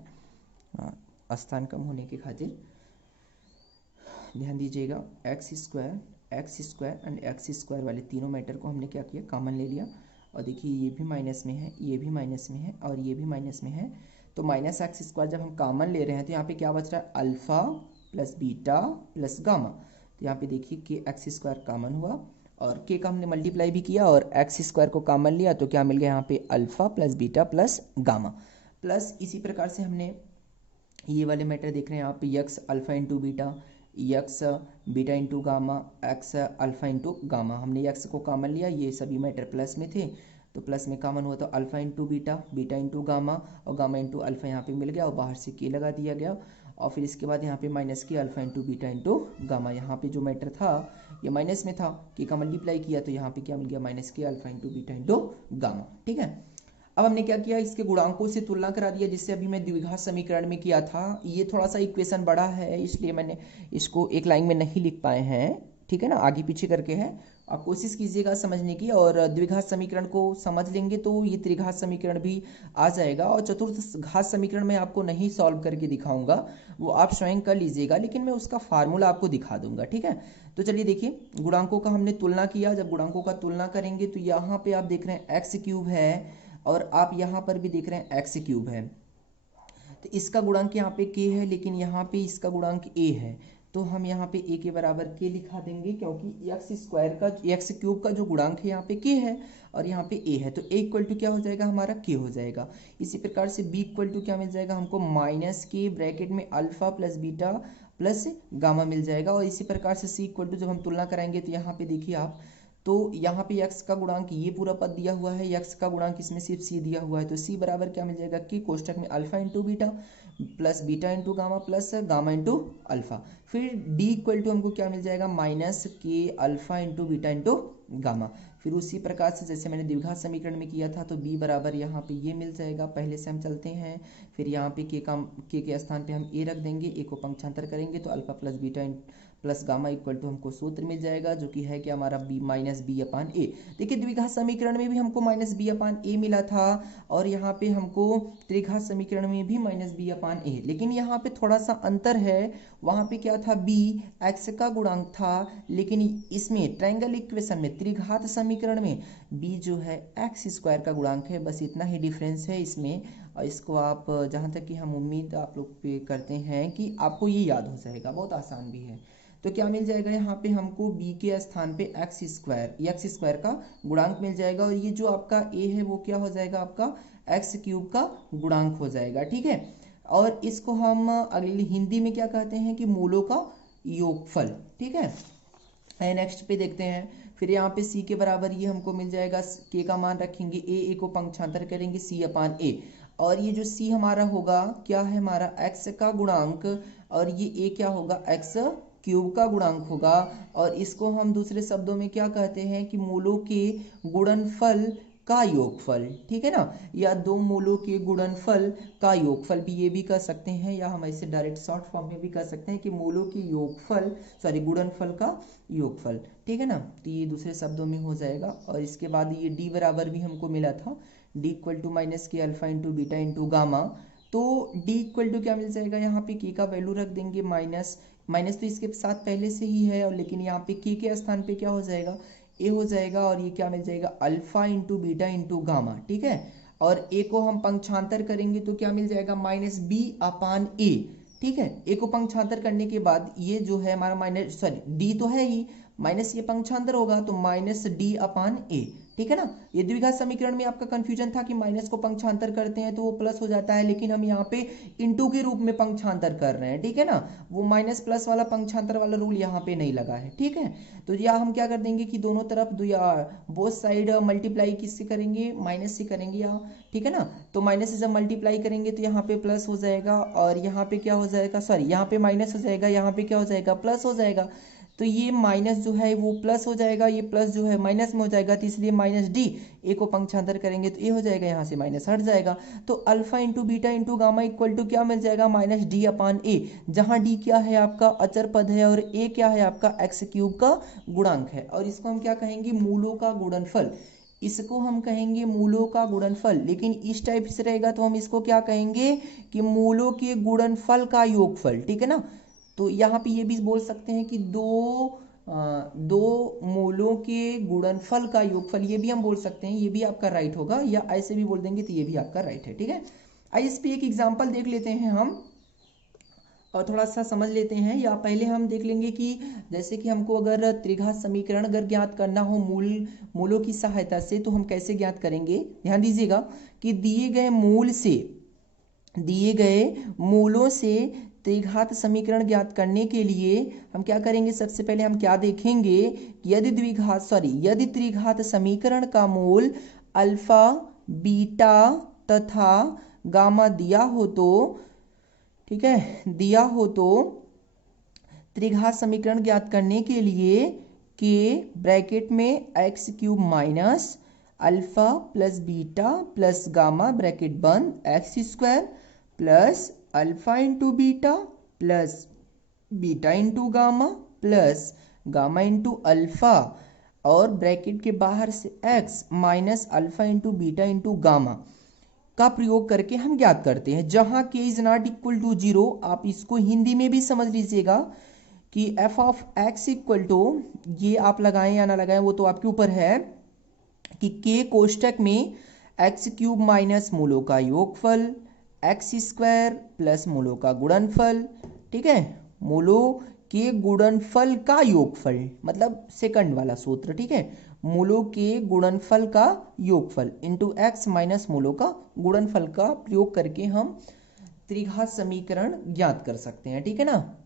स्थान कम होने के खातिर। ध्यान दीजिएगा, x square and x square वाले तीनों मैटर को हमने क्या किया, कॉमन ले लिया। और देखिए ये भी माइनस में है, ये भी माइनस में है और ये भी माइनस में है। तो माइनस एक्स स्क्वायर जब हम कॉमन ले रहे हैं तो यहाँ पे क्या बच रहा है, alpha plus beta plus gamma. तो यहाँ पे देखिए के एक्स स्क्वायर कॉमन हुआ और के का हमने मल्टीप्लाई भी किया और एक्स स्क्वायर को कॉमन लिया, तो क्या मिल गया यहाँ पे alpha plus beta plus gamma. Plus इसी प्रकार से हमने ये वाले मैटर देख रहे हैं यहाँ पे, x alpha into beta, x beta into gamma, x alpha into gamma. हमने यक्स को कॉमन लिया, ये सभी मैटर प्लस में थे तो प्लस में कॉमन हुआ तो alpha into beta, beta into gamma और गामा इंटू अल्फा यहाँ पे मिल गया और बाहर से के लगा दिया गया। और फिर इसके बाद यहाँ पे माइनस के alpha into beta into gamma. यहाँ पे जो मैटर था ये माइनस में था, के का मल्टीप्लाई किया तो यहाँ पे क्या मिल गया, माइनस के alpha into beta into gamma. ठीक है, अब हमने क्या किया, इसके गुणांकों से तुलना करा दिया, जिससे अभी मैं द्विघात समीकरण में किया था। ये थोड़ा सा इक्वेशन बड़ा है इसलिए मैंने इसको एक लाइन में नहीं लिख पाए हैं, ठीक है ना, आगे पीछे करके है। आप कोशिश कीजिएगा समझने की, और द्विघात समीकरण को समझ लेंगे तो ये त्रिघात समीकरण भी आ जाएगा। और चतुर्थ घात समीकरण में आपको नहीं सॉल्व करके दिखाऊंगा, वो आप स्वयं कर लीजिएगा, लेकिन मैं उसका फार्मूला आपको दिखा दूंगा। ठीक है, तो चलिए देखिए, गुणांकों का हमने तुलना किया। जब गुणांकों का तुलना करेंगे तो यहाँ पे आप देख रहे हैं एक्स क्यूब है और आप यहाँ पर भी देख रहे हैं एक्स क्यूब है, तो इसका गुणांक यहाँ पे के है लेकिन यहाँ पे इसका गुणांक ए है, तो हम यहाँ पे ए के बराबर के लिखा देंगे, क्योंकि एक्स स्क्वायर का एक्स क्यूब का जो गुणांक है यहाँ पे के है और यहाँ पे ए है, तो ए इक्वल टू क्या हो जाएगा, हमारा के हो जाएगा। इसी प्रकार से बी इक्वल टू क्या मिल जाएगा हमको, माइनस के ब्रैकेट में alpha plus beta plus gamma मिल जाएगा। और इसी प्रकार से सी इक्वल टू जब हम तुलना कराएंगे तो यहाँ पे देखिए आप, तो यहाँ पे x का गुणांक ये पूरा पद दिया हुआ है, x का गुणांक इसमें सिर्फ c दिया हुआ है, तो c बराबर क्या मिल जाएगा कि कोष्टक में alpha into beta plus beta into gamma plus gamma into alpha. फिर d इक्वल टू हमको क्या मिल जाएगा, माइनस के alpha into beta into gamma. फिर उसी प्रकार से जैसे मैंने द्विघात समीकरण में किया था, तो b बराबर यहाँ पे ये मिल जाएगा। पहले से हम चलते हैं, फिर यहाँ पे के के स्थान पे हम a रख देंगे, a को पंक्षांतर करेंगे तो alpha plus beta plus gamma equal to हमको सूत्र मिल जाएगा, जो कि है कि हमारा b माइनस बी अपान ए। देखिए द्विघात समीकरण में भी हमको माइनस बी अपान ए मिला था और यहाँ पे हमको त्रिघात समीकरण में भी माइनस बी अपान ए, लेकिन यहाँ पे थोड़ा सा अंतर है। वहाँ पे क्या था, b एक्स का गुणांक था, लेकिन इसमें ट्रायंगल इक्वेशन में त्रिघात समीकरण में b जो है एक्स स्क्वायर का गुणांक है। बस इतना ही डिफरेंस है इसमें, और इसको आप जहाँ तक कि हम उम्मीद आप लोग पे करते हैं कि आपको ये याद हो जाएगा, बहुत आसान भी है। तो क्या मिल जाएगा यहाँ पे हमको b के स्थान पे एक्स स्क्वायर का गुणांक मिल जाएगा, और ये जो आपका a है वो क्या हो जाएगा, आपका एक्स क्यूब का गुणांक हो जाएगा। ठीक है, और इसको हम अगली हिंदी में क्या कहते हैं कि मूलों का योगफल। ठीक है, नेक्स्ट पे देखते हैं। फिर यहाँ पे c के बराबर ये हमको मिल जाएगा, k का मान रखेंगे, a को पंक्षांतर करेंगे c अपान a, और ये जो c हमारा होगा क्या है, हमारा x का गुणांक, और ये a क्या होगा, x क्यूब का गुणांक होगा। और इसको हम दूसरे शब्दों में क्या कहते हैं कि मूलों के गुणनफल का योगफल। ठीक है ना, या दो मूलों के गुणनफल का योगफल भी ये भी कह सकते हैं, या हम ऐसे डायरेक्ट शॉर्ट फॉर्म में भी कह सकते हैं कि मूलों की योगफल गुणनफल का योगफल। ठीक है ना, तो ये दूसरे शब्दों में हो जाएगा। और इसके बाद ये d बराबर भी हमको मिला था, d इक्वल टू माइनस के alpha into beta into gamma. तो d इक्वल टू क्या मिल जाएगा, यहाँ पे k का वैल्यू रख देंगे माइनस तो इसके साथ पहले से ही है, और लेकिन यहाँ पे k के स्थान पे क्या हो जाएगा, a हो जाएगा, और ये क्या मिल जाएगा, alpha into beta into gamma. ठीक है, और a को हम पंक्षांतर करेंगे तो क्या मिल जाएगा, माइनस बी अपान ए। ठीक है, a को पंक्षांतर करने के बाद ये जो है हमारा माइनस d तो है ही, माइनस ये पंक्षांतर होगा तो माइनस डी अपान ए। ठीक है ना, ये द्विघात समीकरण में आपका कंफ्यूजन था कि माइनस को पंक्षांतर करते हैं तो वो प्लस हो जाता है, लेकिन हम यहाँ पे इनटू के रूप में पंक्षांतर कर रहे हैं। ठीक है ना, वो माइनस प्लस वाला पंक्षांतर वाला रूल यहाँ पे नहीं लगा है। ठीक है, तो या हम क्या कर देंगे कि दोनों तरफ या बोथ साइड मल्टीप्लाई किससे करेंगे, माइनस से करेंगे, या ठीक है ना, तो माइनस से जब मल्टीप्लाई करेंगे तो यहाँ पे प्लस हो जाएगा, और यहाँ पे क्या हो जाएगा, सॉरी यहाँ पे माइनस हो जाएगा, यहाँ पे क्या हो जाएगा, प्लस हो जाएगा। तो ये माइनस जो है वो प्लस हो जाएगा, ये प्लस जो है माइनस में हो जाएगा, तो इसलिए माइनस डी, ए को पंक्षांतर करेंगे तो ए हो जाएगा, यहाँ से माइनस हट जाएगा। तो alpha into beta into gamma equal to क्या मिल जाएगा, माइनस डी अपान ए, जहाँ डी क्या है आपका अचर पद है और ए क्या है आपका एक्स क्यूब का गुणांक है। और इसको हम क्या कहेंगे, मूलों का गुणनफल, इसको हम कहेंगे मूलों का गुणनफल। लेकिन इस टाइप से रहेगा तो हम इसको क्या कहेंगे कि मूलों के गुणनफल का योगफल, ठीक है ना। तो यहाँ पे ये भी बोल सकते हैं कि दो मूलों के गुणनफल का योगफल, ये भी हम बोल सकते हैं, ये भी आपका राइट होगा, या ऐसे भी बोल देंगे तो ये भी आपका राइट है, ठीक है। आइए इस पे एक एग्जाम्पल देख लेते हैं हम और थोड़ा सा समझ लेते हैं। या पहले हम देख लेंगे कि जैसे कि हमको अगर त्रिघात समीकरण अगर ज्ञात करना हो मूलों की सहायता से, तो हम कैसे ज्ञात करेंगे। ध्यान दीजिएगा कि दिए गए मूलों से त्रिघात समीकरण ज्ञात करने के लिए हम क्या करेंगे, सबसे पहले हम क्या देखेंगे, यदि त्रिघात समीकरण का मूल अल्फा, बीटा तथा गामा दिया हो तो, ठीक है, दिया हो तो त्रिघात समीकरण ज्ञात करने के लिए के ब्रैकेट में x cube minus alpha plus beta plus gamma bracket बंद x square plus alpha into beta plus beta into gamma plus gamma into alpha और ब्रैकेट के बाहर से x minus alpha into beta into gamma का प्रयोग करके हम ज्ञात करते हैं। जहां के इज नॉट इक्वल टू 0, आप इसको हिंदी में भी समझ लीजिएगा कि f of x equal to, ये आप लगाएं या ना लगाएं वो तो आपके ऊपर है, कि के कोष्टक में एक्स क्यूब माइनस मूलों का योगफल एक्स स्क्वायर प्लस मूलों का गुणनफल, ठीक है, मूलों के गुणनफल का योगफल, मतलब सेकंड वाला सूत्र, ठीक है, मूलों के गुणनफल का योगफल इंटू एक्स माइनस मूलों का गुणनफल का प्रयोग करके हम त्रिघात समीकरण ज्ञात कर सकते हैं, ठीक है ना।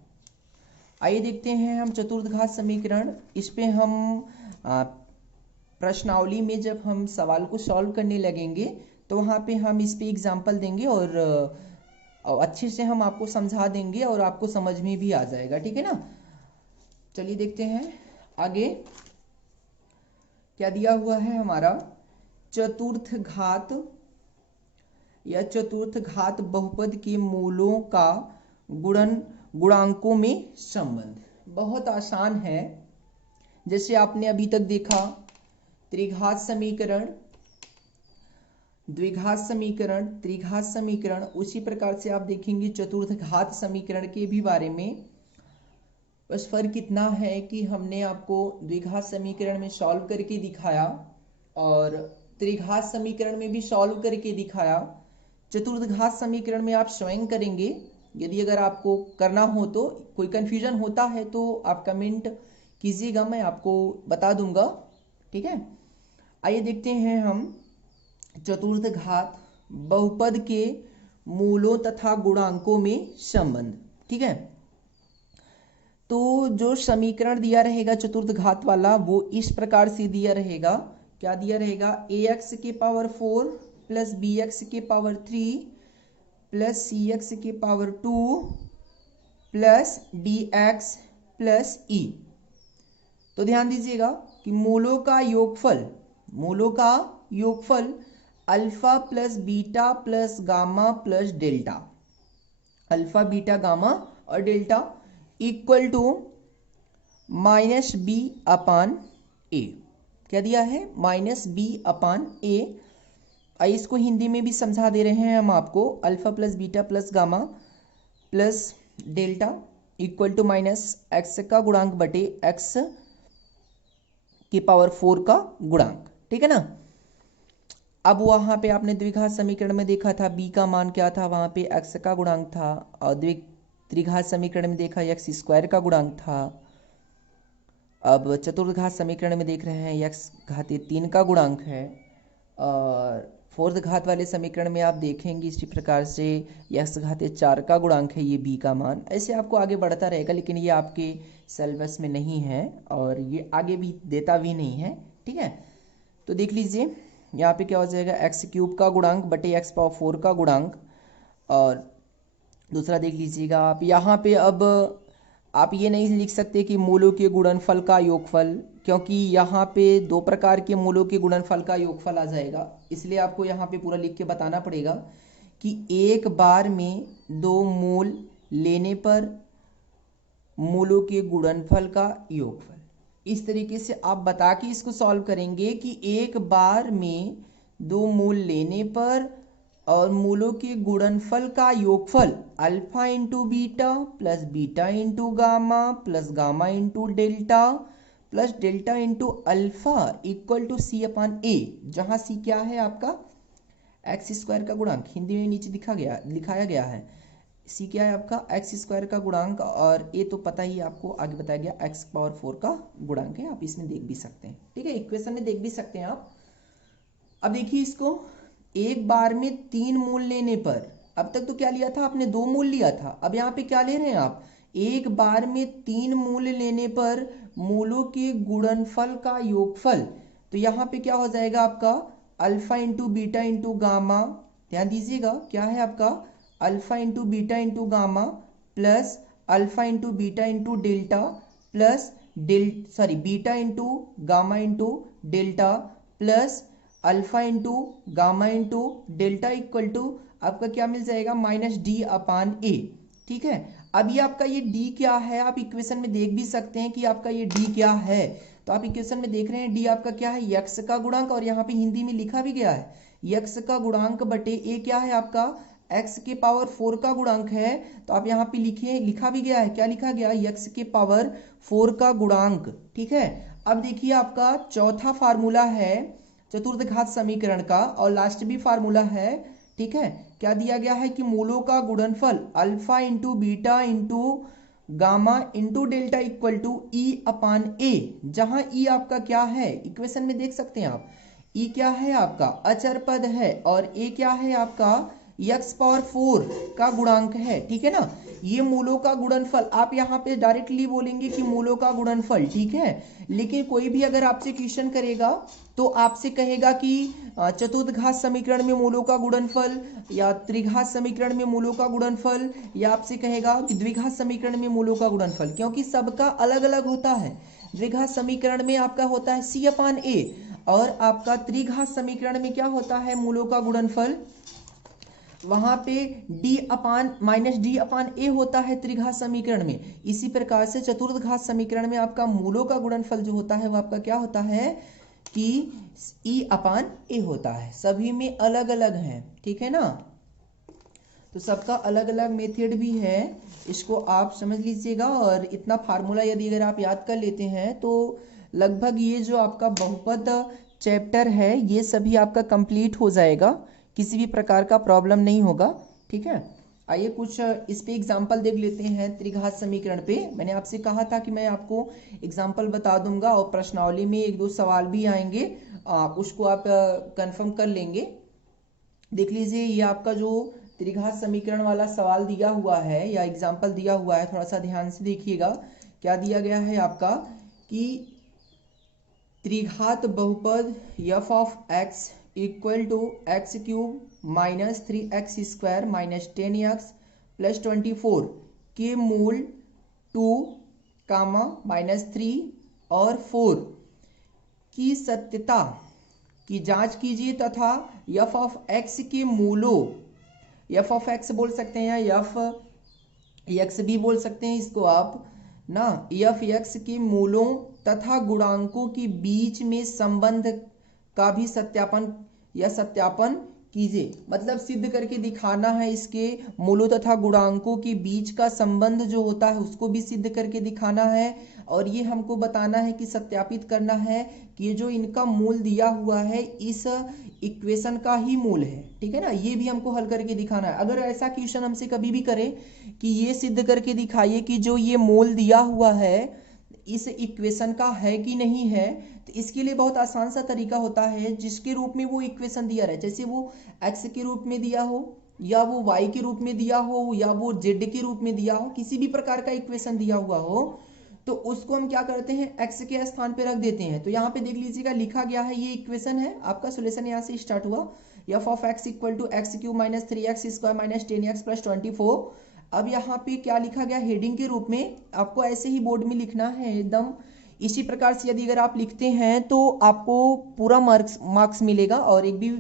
आइए देखते हैं हम चतुर्थघात समीकरण। इस पे हम प्रश्नावली में जब हम सवाल को सॉल्व करने लगेंगे तो वहाँ पे हम इस पे एग्जाम्पल देंगे और अच्छे से हम आपको समझा देंगे और आपको समझ में भी आ जाएगा, ठीक है ना। चलिए देखते हैं आगे क्या दिया हुआ है हमारा, चतुर्थ घात बहुपद के मूलों का गुणांकों में संबंध। बहुत आसान है, जैसे आपने अभी तक देखा त्रिघात समीकरण, द्विघात समीकरण, त्रिघात समीकरण, उसी प्रकार से आप देखेंगे चतुर्थ घात समीकरण के भी बारे में। बस फर्क इतना है कि हमने आपको द्विघात समीकरण में सॉल्व करके दिखाया और त्रिघात समीकरण में भी सॉल्व करके दिखाया। चतुर्थ घात समीकरण में आप स्वयं करेंगे, यदि अगर आपको करना हो तो, कोई कंफ्यूजन होता है तो आप कमेंट कीजिएगा, मैं आपको बता दूंगा, ठीक है। आइए देखते हैं हम चतुर्थ घात बहुपद के मूलों तथा गुणांकों में संबंध, ठीक है। तो जो समीकरण दिया रहेगा चतुर्थ घात वाला वो इस प्रकार से दिया रहेगा, क्या दिया रहेगा, ax के पावर 4 प्लस bx के पावर 3 प्लस cx के power 2 plus dx plus e। तो ध्यान दीजिएगा कि मूलों का योगफल alpha plus beta plus gamma plus delta, alpha beta gamma और delta equal to minus b upon a. क्या दिया है, माइनस बी अपान ए। इसको हिंदी में भी समझा दे रहे हैं हम आपको, alpha plus beta plus gamma plus delta equal to minus x का गुणांक बटे एक्स की पावर 4 का गुणांक, ठीक है ना। अब वहां पे आपने द्विघात समीकरण में देखा था b का मान क्या था, वहां पे x का गुणांक था, और त्रिघात समीकरण में देखा एक्स स्क्वायर का गुणांक था। अब चतुर्थ समीकरण में देख रहे हैं x घातीय 3 का गुणांक है, और फोर्थ घात वाले समीकरण में आप देखेंगे इसी प्रकार से x घातीय 4 का गुणांक है, ये b का मान। ऐसे आपको आगे बढ़ता रहेगा, लेकिन ये आपके सिलेबस में नहीं है और ये आगे भी देता भी नहीं है, ठीक है। तो देख लीजिए यहाँ पे क्या हो जाएगा, एक्स क्यूब का गुणांक बटे एक्स पावर 4 का गुणांक। और दूसरा देख लीजिएगा आप, यहाँ पे अब आप ये नहीं लिख सकते कि मूलों के गुणनफल का योगफल, क्योंकि यहाँ पे दो प्रकार के मूलों के गुणनफल का योगफल आ जाएगा, इसलिए आपको यहाँ पे पूरा लिख के बताना पड़ेगा कि एक बार में दो मूल लेने पर मूलों के गुणनफल का योगफल। इस तरीके से आप बता के इसको सॉल्व करेंगे कि एक बार में दो मूल लेने पर और मूलों के गुणनफल का योगफल alpha into beta plus beta into gamma plus gamma into delta plus delta into alpha equal to C upon ए, जहां सी क्या है आपका एक्स स्क्वायर का गुणांक, हिंदी में नीचे लिखाया गया है। सी क्या है आपका एक्स स्क्वायर का गुणांक, और ए तो पता ही आपको आगे बताया गया एक्स पावर 4 का गुणांक है। आप इसमें देख भी सकते हैं, ठीक है, इक्वेशन में देख भी सकते हैं आप। अब देखिए इसको, एक बार में 3 मूल लेने पर, अब तक तो क्या लिया था आपने, 2 मूल लिया था, अब यहाँ पे क्या ले रहे हैं आप, एक बार में 3 मूल लेने पर मूलों के गुणनफल का योगफल। तो यहाँ पे क्या हो जाएगा आपका alpha into beta into gamma, ध्यान दीजिएगा क्या है आपका alpha into beta into gamma plus alpha into beta into delta plus beta into gamma into delta plus alpha into gamma into delta equal to आपका क्या मिल जाएगा माइनस डी अपान ए, ठीक है। अब ये आपका ये डी क्या है, आप इक्वेशन में देख भी सकते हैं कि आपका ये डी क्या है। तो आप इक्वेशन में देख रहे हैं डी आपका क्या है यक्स का गुणांक, और यहाँ पे हिंदी में लिखा भी गया है यक्स का गुणांक बटे ए क्या है आपका एक्स के पावर 4 का गुणांक है। तो आप यहाँ पे लिखिए, लिखा भी गया है, क्या लिखा गया यक्स के पावर 4 का गुणांक, ठीक है। अब देखिए आपका चौथा फार्मूला है चतुर्थ घात समीकरण का, और लास्ट भी फार्मूला है, ठीक है। क्या दिया गया है कि मूलों का गुणनफल alpha into beta into gamma into delta equal to e upon ए, जहां ई आपका क्या है इक्वेशन में देख सकते हैं आप, ई क्या है आपका अचर पद है और ए क्या है आपका एक्स पावर 4 का गुणांक है, ठीक है ना। ये मूलों का गुणनफल, आप यहाँ पे डायरेक्टली बोलेंगे कि मूलों का गुणनफल, ठीक है। लेकिन कोई भी अगर आपसे क्वेश्चन करेगा तो आपसे कहेगा कि चतुर्थ घात समीकरण में मूलों का गुणनफल, या त्रिघात समीकरण में मूलों का गुणनफल, या आपसे कहेगा कि द्विघात समीकरण में मूलों का गुणनफल, क्योंकि सबका अलग अलग होता है। द्विघात समीकरण में आपका होता है सी अपान ए, और आपका त्रिघात समीकरण में क्या होता है मूलों का गुणनफल, वहां पे डी अपान माइनस डी अपान ए होता है त्रिघात समीकरण में। इसी प्रकार से चतुर्थ घात समीकरण में आपका मूलों का गुणनफल जो होता है वो आपका क्या होता है कि ई अपान ए होता है। सभी में अलग अलग है, ठीक है ना। तो सबका अलग अलग मेथड भी है, इसको आप समझ लीजिएगा। और इतना फार्मूला यदि अगर आप याद कर लेते हैं तो लगभग ये जो आपका बहुपद चैप्टर है ये सभी आपका कंप्लीट हो जाएगा, किसी भी प्रकार का प्रॉब्लम नहीं होगा, ठीक है। आइए कुछ इस पे एग्जाम्पल देख लेते हैं त्रिघात समीकरण पे। मैंने आपसे कहा था कि मैं आपको एग्जाम्पल बता दूंगा और प्रश्नावली में 1-2 सवाल भी आएंगे, उसको आप कंफर्म कर लेंगे। देख लीजिए ये आपका जो त्रिघात समीकरण वाला सवाल दिया हुआ है या एग्जाम्पल दिया हुआ है, थोड़ा सा ध्यान से देखिएगा। क्या दिया गया है आपका कि त्रिघात बहुपद f of x equal to x cube minus 3x square minus 10x plus 24 के मूल 2 कामा माइनस 3 और 4 की सत्यता की जांच कीजिए तथा f ऑफ x के मूलों, f ऑफ x बोल सकते हैं या f भी बोल सकते हैं इसको आप ना, f x के मूलों तथा गुणांकों के बीच में संबंध का भी सत्यापन कीजिए। मतलब सिद्ध करके दिखाना है, इसके मूलों तथा गुणांकों के बीच का संबंध जो होता है उसको भी सिद्ध करके दिखाना है, और ये हमको बताना है कि सत्यापित करना है कि ये जो इनका मूल दिया हुआ है इस इक्वेशन का ही मूल है, ठीक है ना। ये भी हमको हल करके दिखाना है। अगर ऐसा क्वेश्चन हमसे कभी भी करे कि ये सिद्ध करके दिखाइए कि जो ये मूल दिया हुआ है इस इक्वेशन का है कि नहीं है, तो इसके लिए बहुत आसान सा तरीका होता है, जिसके रूप में वो इक्वेशन दिया रहे, जैसे वो x के रूप में दिया हो या वो y के रूप में दिया हो या वो z के रूप में दिया हो, किसी भी प्रकार का इक्वेशन दिया हुआ हो तो उसको हम क्या करते हैं x के स्थान पे रख देते हैं। तो यहाँ पे देख लीजिएगा लिखा गया है, ये इक्वेशन है आपका, सोल्यूशन यहाँ से स्टार्ट हुआ f of x equal to x cube minus 3x square minus 10x plus 24 अब यहाँ पे क्या लिखा गया हेडिंग के रूप में, आपको ऐसे ही बोर्ड में लिखना है एकदम इसी प्रकार से। यदि अगर आप लिखते हैं तो आपको पूरा मार्क्स मिलेगा और एक भी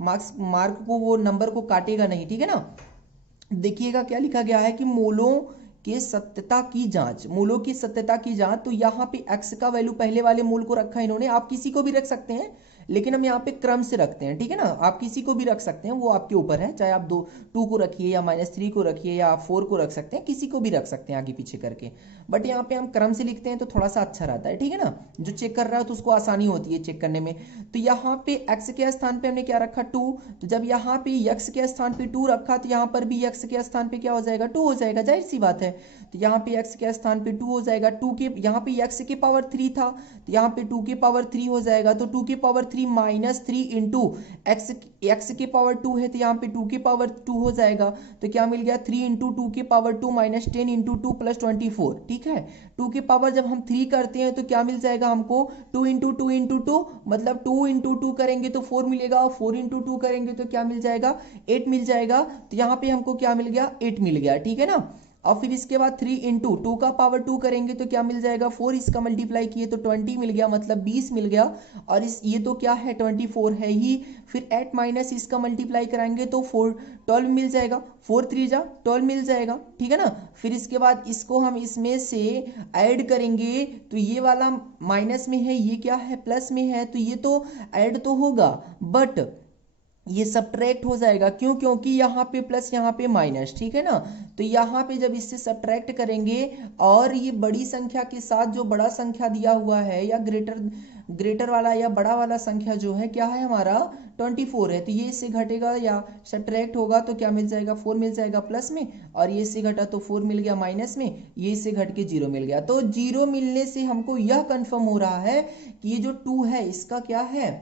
मार्क को वो नंबर को काटेगा नहीं, ठीक है ना। देखिएगा क्या लिखा गया है कि मूलों के सत्यता की जांच, मूलों की सत्यता की जांच। तो यहाँ पे x का वैल्यू पहले वाले मूल को रखा है इन्होंने, आप किसी को भी रख सकते हैं लेकिन हम यहाँ पे क्रम से रखते हैं, ठीक है ना। आप किसी को भी रख सकते हैं, वो आपके ऊपर है, चाहे आप 2 को रखिए या -3 को रखिए या आप 4 को रख सकते हैं, किसी को भी रख सकते हैं आगे पीछे करके। बट यहाँ पे हम क्रम से लिखते हैं तो थोड़ा सा अच्छा रहता है, ठीक है ना। जो चेक कर रहा है तो उसको आसानी होती है चेक करने में। तो यहाँ पे x के स्थान पे हमने क्या रखा 2, तो जब यहाँ पे x के स्थान पे 2 रखा तो यहाँ पर भी x के स्थान पे क्या हो जाएगा 2 हो जाएगा, जाहिर सी बात है। तो यहाँ पे x के स्थान पे 2 हो जाएगा, 2 के यहाँ पे x के पावर 3 था तो यहाँ पे 2 के पावर 3 हो जाएगा। तो 2 के पावर 3 -3 इंटू x के पावर 2 है तो यहाँ पे 2 के पावर 2 हो जाएगा। तो क्या मिल गया 3 इंटू 2 के पावर 2 -10 इंटू 2 प्लस 24, ठीक है। 2 के पावर जब हम 3 करते हैं तो क्या मिल जाएगा हमको 2 इंटू 2 इंटू 2, मतलब 2 इंटू 2 करेंगे तो 4 मिलेगा और 4 इंटू 2 करेंगे तो क्या मिल जाएगा 8 मिल जाएगा। तो यहाँ पे हमको क्या मिल गया 8 मिल गया, ठीक है ना। और फिर इसके बाद 3 इंटू 2 का पावर 2 करेंगे तो क्या मिल जाएगा 4, इसका मल्टीप्लाई किए तो 20 मिल गया, मतलब 20 मिल गया। और इस ये तो क्या है 24 है ही, फिर 8 माइनस इसका मल्टीप्लाई कराएंगे तो 12 मिल जाएगा, 4 3 जा 12 मिल जाएगा, ठीक है ना। फिर इसके बाद इसको हम इसमें से ऐड करेंगे तो ये वाला माइनस में है, ये क्या है प्लस में है, तो ये तो ऐड तो होगा बट ये सब्ट्रैक्ट हो जाएगा, क्यों, क्योंकि यहाँ पे प्लस यहाँ पे माइनस, ठीक है ना। तो यहाँ पे जब इससे सब्ट्रैक्ट करेंगे और ये बड़ी संख्या के साथ जो बड़ा संख्या दिया हुआ है या ग्रेटर वाला या बड़ा वाला संख्या जो है क्या है हमारा 24 है, तो ये इससे घटेगा या सब्ट्रैक्ट होगा तो क्या मिल जाएगा 4 मिल जाएगा प्लस में, और ये इससे घटा तो 4 मिल गया माइनस में, ये इससे घट के 0 मिल गया। तो 0 मिलने से हमको यह कंफर्म हो रहा है कि ये जो 2 है इसका क्या है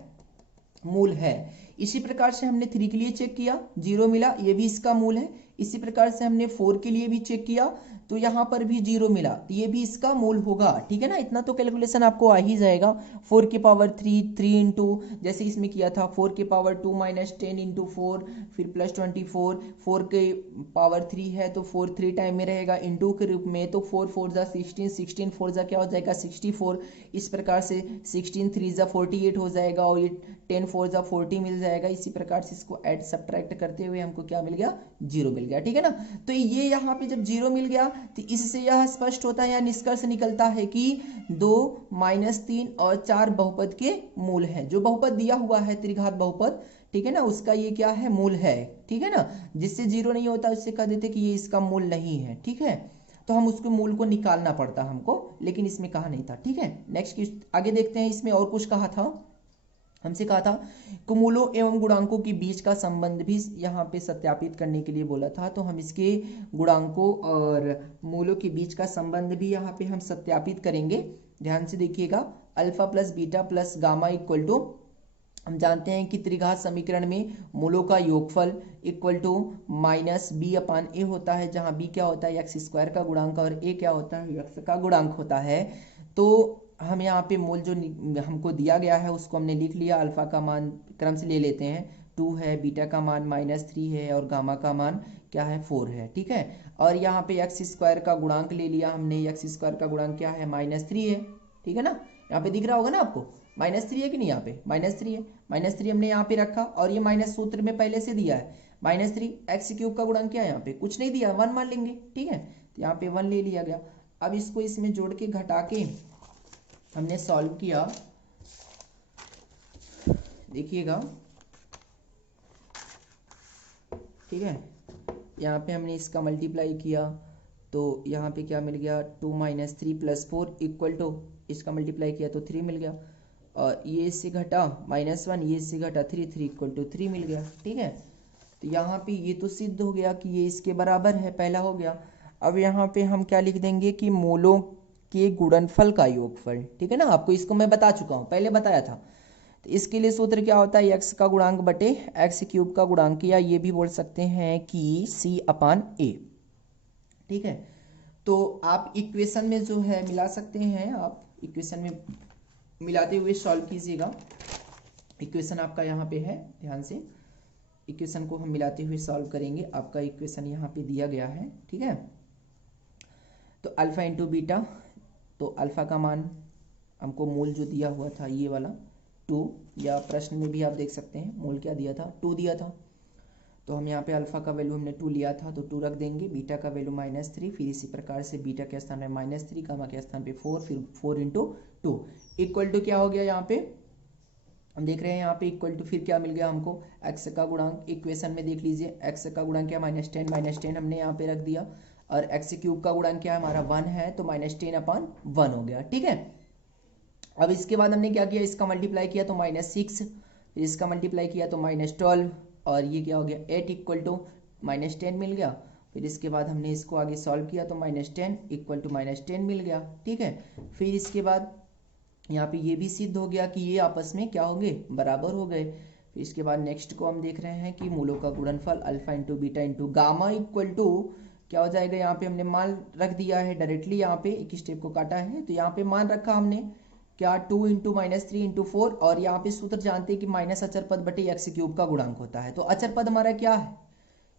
मूल है। इसी प्रकार से हमने 3 के लिए चेक किया 0 मिला, ये भी इसका मूल है। इसी प्रकार से हमने 4 के लिए भी चेक किया तो यहाँ पर भी 0 मिला, तो ये भी इसका मूल होगा, ठीक है ना। इतना तो कैलकुलेशन आपको आ ही जाएगा। 4 के पावर 3 इंटू जैसे इसमें किया था 4 के पावर 2 -10 इंटू 4 फिर प्लस 24, 4 के पावर 3 है तो 4 3 टाइम में रहेगा इंटू के रूप में, तो 4 4 जा 16, 16 4 जा क्या हो जाएगा 64। इस प्रकार से 16 3 जा 48 हो जाएगा और ये 10 4 जा 40 मिल जाएगा। इसी प्रकार से इसको ऐड सब्ट्रैक्ट करते हुए हमको क्या मिल गया 0 मिल गया, ठीक है ना। तो ये यहाँ पे जब 0 मिल गया तो इससे यह स्पष्ट होता है या निष्कर्ष निकलता है कि 2 -3 और 4 बहुपद के मूल हैं। जो बहुपद दिया हुआ है त्रिघात बहुपद, ठीक है ना, उसका ये क्या है मूल है, ठीक है ना। जिससे 0 नहीं होता उससे कह देते कि ये इसका मूल नहीं है, ठीक है। तो हम उसके मूल को निकालना पड़ता हमको, लेकिन इसमें कहा नहीं था, ठीक है। नेक्स्ट आगे देखते हैं, इसमें और कुछ कहा था, हमसे कहा था कुमूलों एवं गुणांकों के बीच का संबंध भी यहाँ पे सत्यापित करने के लिए बोला था। तो हम इसके गुणांकों और मूलों के बीच का संबंध भी यहाँ पे हम सत्यापित करेंगे। ध्यान से देखिएगा, alpha plus beta plus gamma equal to, हम जानते हैं कि त्रिघात समीकरण में मूलों का योगफल इक्वल टू -b/a होता है, जहाँ b क्या होता है x² का गुणांक और a क्या होता है x का गुणांक होता है। तो हम यहाँ पे मूल जो हमको दिया गया है उसको हमने लिख लिया। अल्फा का मान क्रम से ले लेते हैं 2 है, बीटा का मान -3 है और गामा का मान क्या है 4 है, ठीक है। और यहाँ पे x² का गुणांक ले लिया हमने, x² का गुणांक क्या है -3 है, ठीक है ना। यहाँ पे दिख रहा होगा ना आपको -3 है कि नहीं, यहाँ पे -3 है, -3 हमने यहाँ पे रखा और ये माइनस सूत्र में पहले से दिया है -3, x³ का गुणांक क्या है यहाँ पे कुछ नहीं दिया 1 मान लेंगे, ठीक है। तो यहाँ पे 1 ले लिया गया। अब इसको इसमें जोड़ के घटा के हमने सॉल्व किया, देखिएगा, ठीक है। यहाँ पे हमने इसका मल्टीप्लाई किया तो यहाँ पे क्या मिल गया 2 -3 + 4 इक्वल टू, इसका मल्टीप्लाई किया तो 3 मिल गया, और ये इससे घटा -1, ये इससे घटा 3 3 इक्वल टू 3 मिल गया, ठीक है। तो यहाँ पे ये तो सिद्ध हो गया कि ये इसके बराबर है, पहला हो गया। अब यहाँ पे हम क्या लिख देंगे कि मूलों के गुणनफल का योगफल, ठीक है ना। आपको इसको मैं बता चुका हूँ, पहले बताया था। तो इसके लिए सूत्र क्या होता है x का गुणांक बटे x³ का गुणांक, या ये भी बोल सकते हैं कि c/a, ठीक है। तो आप इक्वेशन में जो है मिला सकते हैं, आप इक्वेशन में मिलाते हुए सॉल्व कीजिएगा। इक्वेशन आपका यहाँ पे है, ध्यान से इक्वेशन को हम मिलाते हुए सॉल्व करेंगे। आपका इक्वेशन यहाँ पे दिया गया है, ठीक है। तो अल्फा इंटू बीटा, तो अल्फा का मान हमको मूल जो दिया हुआ था ये वाला 2, या प्रश्न में भी आप देख सकते हैं मूल क्या दिया था, 2 दिया था। तो हम यहाँ पे अल्फा का वैल्यू हमने 2 लिया था तो 2 रख देंगे, बीटा का वैल्यू -3, फिर इसी प्रकार से बीटा के स्थान पे -3, गामा के स्थान पे 4, फिर 4 इंटू 2 इक्वल टू क्या हो गया यहाँ पे हम देख रहे हैं, यहाँ पे इक्वल टू फिर क्या मिल गया हमको, x का गुणांक। इक्वेशन में देख लीजिए x का गुणांक क्या -10 हमने यहाँ पे रख दिया, और x क्यूब का गुणांक क्या है हमारा 1 है, तो -10/1 हो गया, ठीक है। अब इसके बाद हमने क्या किया, इसका मल्टीप्लाई किया तो -6, फिर इसका मल्टीप्लाई किया तो -12, और ये क्या हो गया 8 इक्वल टू -10 मिल गया। फिर इसके बाद हमने इसको आगे सॉल्व किया तो -10 इक्वल टू -10 मिल गया, ठीक है। फिर इसके बाद यहाँ पे ये भी सिद्ध हो गया कि ये आपस में क्या हो गए, बराबर हो गए। फिर इसके बाद नेक्स्ट को हम देख रहे हैं कि मूलों का गुणनफल alpha into beta into gamma equal to क्या हो जाएगा, यहाँ पे हमने मान रख दिया है डायरेक्टली, यहाँ पे एक स्टेप को काटा है तो यहाँ पे मान रखा हमने क्या 2 इंटू -3 इंटू 4, और यहाँ पे सूत्र जानते हैं कि माइनस अचर पद बटे x क्यूब का गुणांक होता है। तो अचर पद हमारा क्या है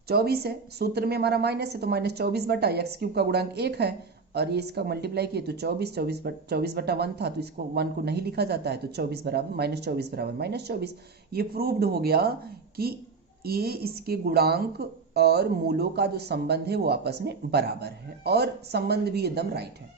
24 है, सूत्र में हमारा माइनस है तो -24 बटा x क्यूब का गुणांक 1 है, और ये इसका मल्टीप्लाई किए तो 24/1 था, तो इसको 1 को नहीं लिखा जाता है, तो 24 बराबर -24 ये प्रूव्ड हो गया कि ये इसके गुणांक और मूलों का जो संबंध है वो आपस में बराबर है, और संबंध भी एकदम राइट है।